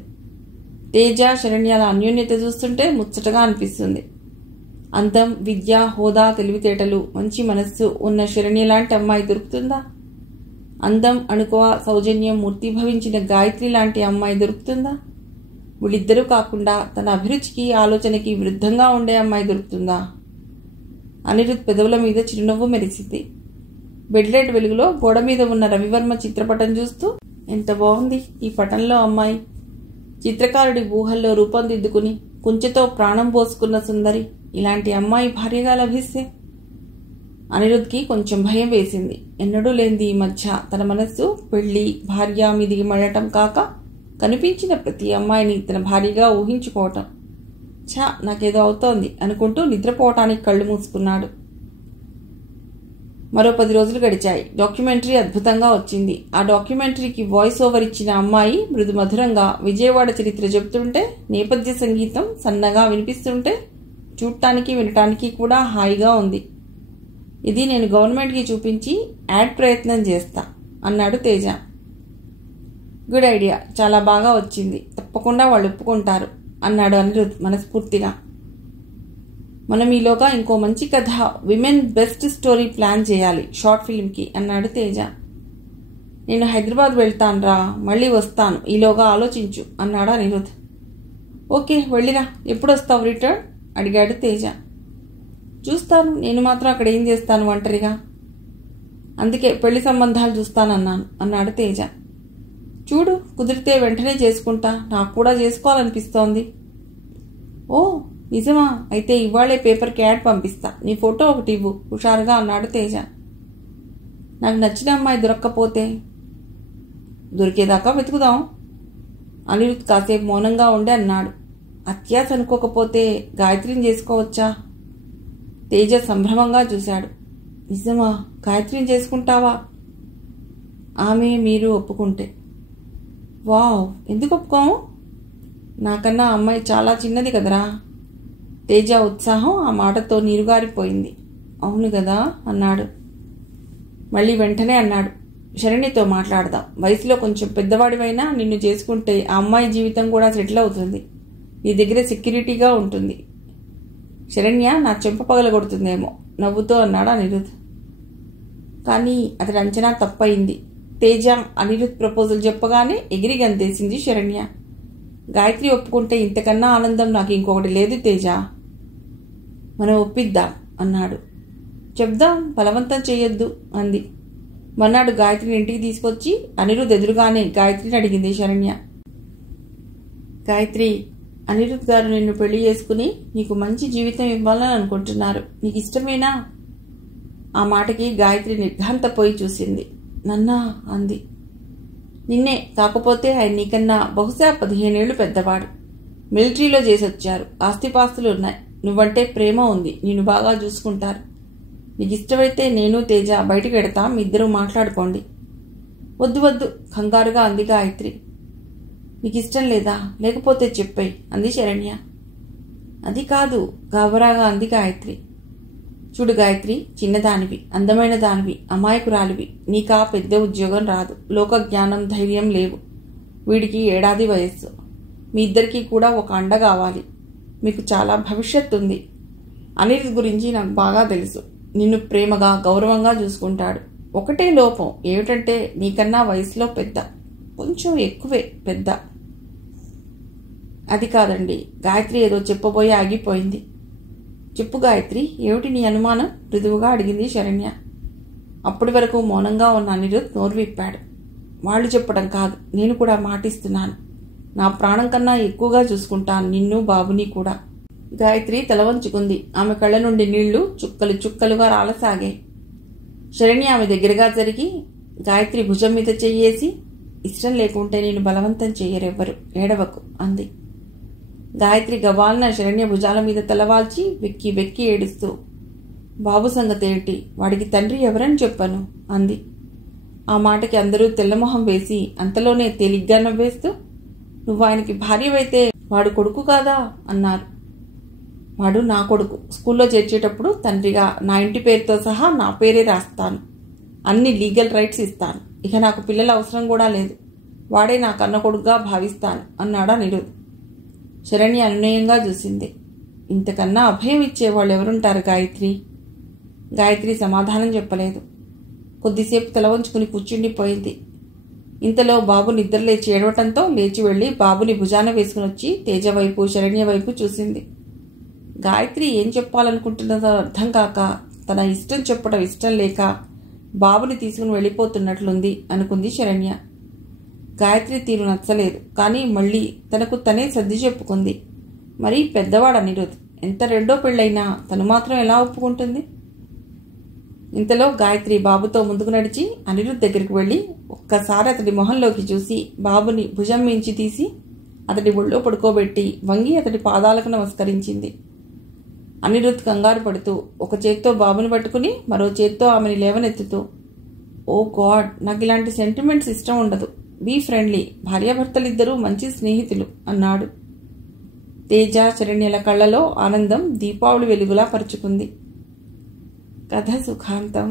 తేజ శరణ్యాల అన్యోన్యత చూస్తుంటే ముచ్చటగా అనిపిస్తుంది. అందం, విద్య, హోదా, తెలివితేటలు, మంచి మనస్సు ఉన్న శరణ్య లాంటి అమ్మాయి దొరుకుతుందా? అందం, అణుకువ, సౌజన్యం మూర్తిభవించిన గాయత్రి లాంటి అమ్మాయి దొరుకుతుందా? వీళ్ళిద్దరూ కాకుండా తన అభిరుచికి, ఆలోచనకి విరుద్ధంగా ఉండే అమ్మాయి దొరుకుతుందా? అనిరుద్ధ్ పెదవుల మీద చిరునవ్వు మెరిసింది. బెడ్లైట్ వెలుగులో గోడ మీద ఉన్న రవివర్మ చిత్రపటం చూస్తూ, ఎంత బాగుంది ఈ పటంలో అమ్మాయి. చిత్రకారుడి ఊహల్లో రూపొందిద్దుకుని కుంచెతో ప్రాణం పోసుకున్న సుందరి ఇలాంటి అమ్మాయి భార్యగా లభిస్తే? అనిరుద్ధ్కి కొంచెం భయం వేసింది. ఎన్నడూ లేనిది ఈ మధ్య తన మనస్సు పెళ్లి, భార్య మీదికి మళ్ళటం కాక కనిపించిన ప్రతి అమ్మాయిని తన భార్యగా ఊహించుకోవటం. నాకేదో అవుతోంది అనుకుంటూ నిద్రపోవటానికి కళ్ళు మూసుకున్నాడు. మరో 10 రోజులు గడిచాయి. డాక్యుమెంటరీ అద్భుతంగా వచ్చింది. ఆ డాక్యుమెంటరీకి వాయిస్ ఓవర్ ఇచ్చిన అమ్మాయి మృదు మధురంగా విజయవాడ చరిత్ర చెబుతుంటే, నేపథ్య సంగీతం సన్నగా వినిపిస్తుంటే చూడటానికి వినటానికి కూడా హాయిగా ఉంది. ఇది నేను గవర్నమెంట్కి చూపించి యాడ్ ప్రయత్నం చేస్తా అన్నాడు తేజ. గుడ్ ఐడియా, చాలా బాగా వచ్చింది, తప్పకుండా వాళ్ళు ఒప్పుకుంటారు అన్నాడు అనిరుద్ధ్ మనస్ఫూర్తిగా. మనం ఈలోగా ఇంకో మంచి కథ, విమెన్ బెస్ట్ స్టోరీ ప్లాన్ చేయాలి షార్ట్ ఫిల్మ్కి అన్నాడు తేజ. నేను హైదరాబాద్ వెళ్తానురా, మళ్ళీ వస్తాను, ఈలోగా ఆలోచించు అన్నాడు అనిరుద్ధ్. ఓకే, వెళ్ళిరా. ఎప్పుడు వస్తావు రిటర్న్ అడిగాడు తేజ. చూస్తాను, నేను మాత్రం అక్కడ ఏం చేస్తాను ఒంటరిగా, అందుకే పెళ్లి సంబంధాలు చూస్తానన్నాను అన్నాడు తేజ. చూడు, కుదిరితే వెంటనే చేసుకుంటా, నాకు కూడా చేసుకోవాలనిపిస్తోంది. ఓ నిజమా? అయితే ఇవాళే పేపర్కి యాడ్ పంపిస్తా, నీ ఫోటో ఒకటి ఇవ్వు హుషారుగా అన్నాడు తేజ. నాకు నచ్చిన అమ్మాయి దొరక్కపోతే? దొరికేదాకా వెతుకుదాం. అనిరుద్ధ్ కాసేపు మౌనంగా ఉండి అన్నాడు. అత్యాస అనుకోకపోతే గాయత్రిని చేసుకోవచ్చా? తేజ సంభ్రమంగా చూశాడు. నిజమా? గాయత్రిని చేసుకుంటావా? ఆమె మీరు ఒప్పుకుంటే. వావ్, ఎందుకు ఒప్పుకోము? నాకన్నా అమ్మాయి చాలా చిన్నది కదరా. తేజ ఉత్సాహం ఆ మాటతో నీరుగారిపోయింది. అవును కదా అన్నాడు. మళ్ళీ వెంటనే అన్నాడు, శరణ్యతో మాట్లాడదాం. వయసులో కొంచెం పెద్దవాడివైనా నిన్ను చేసుకుంటే ఆ అమ్మాయి జీవితం కూడా సెటిల్ అవుతుంది, నీ దగ్గర సెక్యూరిటీగా ఉంటుంది. శరణ్య నా చెంప పగలగొడుతుందేమో నవ్వుతూ అన్నాడు అనిరుద్ధ్. కానీ అతడి అంచనా తప్పయింది. తేజ అనిరుద్ధ్ ప్రపోజల్ చెప్పగానే ఎగిరి గంతేసింది శరణ్య. గాయత్రి ఒప్పుకుంటే ఇంతకన్నా ఆనందం నాకు ఇంకొకటి లేదు తేజ. మనం ఒప్పిద్దాం అన్నాడు. చెప్దాం, బలవంతం చెయ్యొద్దు అంది. మర్నాడు గాయత్రిని ఇంటికి తీసుకొచ్చి అనిరుద్ధ్ ఎదురుగానే గాయత్రిని అడిగింది శరణ్య. గాయత్రి, అనిరుద్ధ్ గారు నిన్ను పెళ్లి చేసుకుని నీకు మంచి జీవితం ఇవ్వాలని అనుకుంటున్నారు, నీకు ఇష్టమేనా? ఆ మాటకి గాయత్రి నిర్ఘాంతపోయి చూసింది. నన్నా అంది. నిన్నే, కాకపోతే ఆయన నీకన్నా బహుశా 15 ఏళ్లు పెద్దవాడు, మిలిటరీలో చేసొచ్చారు, ఆస్తిపాస్తులు ఉన్నాయి, నువ్వంటే ప్రేమ ఉంది, నిన్ను బాగా చూసుకుంటారు. నీకు ఇష్టమైతే నేను తేజ బయటికి వెడతాం, మీ ఇద్దరూ మాట్లాడుకోండి. వద్దు వద్దు కంగారుగా అంది గాయత్రి. నీకు ఇష్టం లేదా? లేకపోతే చెప్పేయ్ అంది శరణ్య. అది కాదు గాబరాగా అంది గాయత్రి. చూడు గాయత్రి, చిన్నదానివి, అందమైన దానివి, అమాయకురాలివి, నీకా పెద్ద ఉద్యోగం రాదు, లోక జ్ఞానం, ధైర్యం లేవు. వీడికి 7 ఏళ్ల వయస్సు, మీ ఇద్దరికీ కూడా ఒక అండ కావాలి. మీకు చాలా భవిష్యత్తు ఉంది. అనిరుద్ధ్ గురించి నాకు బాగా తెలుసు, నిన్ను ప్రేమగా గౌరవంగా చూసుకుంటాడు. ఒకటే లోపం ఏమిటంటే నీకన్నా వయసులో పెద్ద, కొంచెం ఎక్కువే పెద్ద. అది కాదండి. గాయత్రి ఏదో చెప్పబోయి ఆగిపోయింది. చెప్పు గాయత్రి, ఏమిటి నీ అనుమానం? మృదువుగా అడిగింది శరణ్య. అప్పటి వరకు మౌనంగా ఉన్న అనిరుద్ధ్ నోరు విప్పాడు. వాళ్ళు చెప్పడం కాదు, నేను కూడా మాటిస్తున్నాను. నా ప్రాణం కన్నా ఎక్కువగా చూసుకుంటాను నిన్ను, బాబుని కూడా. గాయత్రి తల వంచుకుంది. ఆమె కళ్ళ నుండి నీళ్లు చుక్కలు చుక్కలుగా రాలసాగాయి. శరణ్య ఆమె దగ్గరగా జరిగి గాయత్రి భుజం మీద చెయ్యేసి, ఇష్టం లేకుంటే నేను బలవంతం చెయ్యరెవ్వరు, ఏడవకు అంది. గాయత్రి గబాలన శరణ్య భుజాల మీద తలవాల్చి వెక్కి వెక్కి ఏడుస్తూ, బాబు సంగతి ఏంటి? వాడికి తండ్రి ఎవరని చెప్పను అంది. ఆ మాటకి అందరూ తెల్లమొహం వేసి అంతలోనే తేలిగ్గా నవ్వేస్తూ, నువ్వు ఆయనకి భార్యవైతే వాడు కొడుకు కాదా అన్నారు. వాడు నా కొడుకు. స్కూల్లో చేర్చేటప్పుడు తండ్రిగా నా ఇంటి పేరుతో సహా నా పేరే రాస్తాను. అన్ని లీగల్ రైట్స్ ఇస్తాను. ఇక నాకు పిల్లల అవసరం కూడా లేదు. వాడే నా కన్న కొడుకుగా భావిస్తాను అన్నాడా అనిరుద్. శరణ్య అనునయంగా చూసింది. ఇంతకన్నా అభయం ఇచ్చేవాళ్ళు ఎవరుంటారు గాయత్రి? గాయత్రి సమాధానం చెప్పలేదు. కొద్దిసేపు తల వంచుకుని కూర్చుండిపోయింది. ఇంతలో బాబు నిద్రలేచి ఏడవటంతో లేచి వెళ్లి బాబుని భుజాన వేసుకుని వచ్చి తేజ వైపు, శరణ్య వైపు చూసింది. గాయత్రి ఏం చెప్పాలనుకుంటున్నదో అర్థం కాక, తన ఇష్టం చెప్పడం ఇష్టం లేక బాబుని తీసుకుని వెళ్ళిపోతున్నట్లుంది అనుకుంది శరణ్య. గాయత్రి తీరు నచ్చలేదు. కానీ మళ్ళీ తనకు తనే సర్ది చెప్పుకుంది. మరి పెద్దవాడు అనిరుద్. ఎంత రెండో పెళ్ళైనా తను మాత్రం ఎలా ఒప్పుకుంటుంది? ఇంతలో గాయత్రి బాబుతో ముందుకు నడిచి అనిరుద్ దగ్గరికి వెళ్ళి ఒక్కసారి అతడి మొహంలోకి చూసి బాబుని భుజం మించి తీసి అతడి ఒళ్ళో పడుకోబెట్టి వంగి అతడి పాదాలకు నమస్కరించింది. అనిరుద్ కంగారు పడుతూ ఒక చేత్తో బాబుని పట్టుకుని మరో చేత్తో ఆమెని లేవనెత్తుతూ, ఓ గాడ్, నాకు ఇలాంటి సెంటిమెంట్స్ ఇష్టం ఉండదు. Be friendly. భార్యాభర్తలిద్దరూ మంచి స్నేహితులు అన్నాడు. తేజ, శరణ్యల కళ్ళలో ఆనందం దీపావళి వెలుగులా పరుచుకుంది. కథ సుఖాంతం.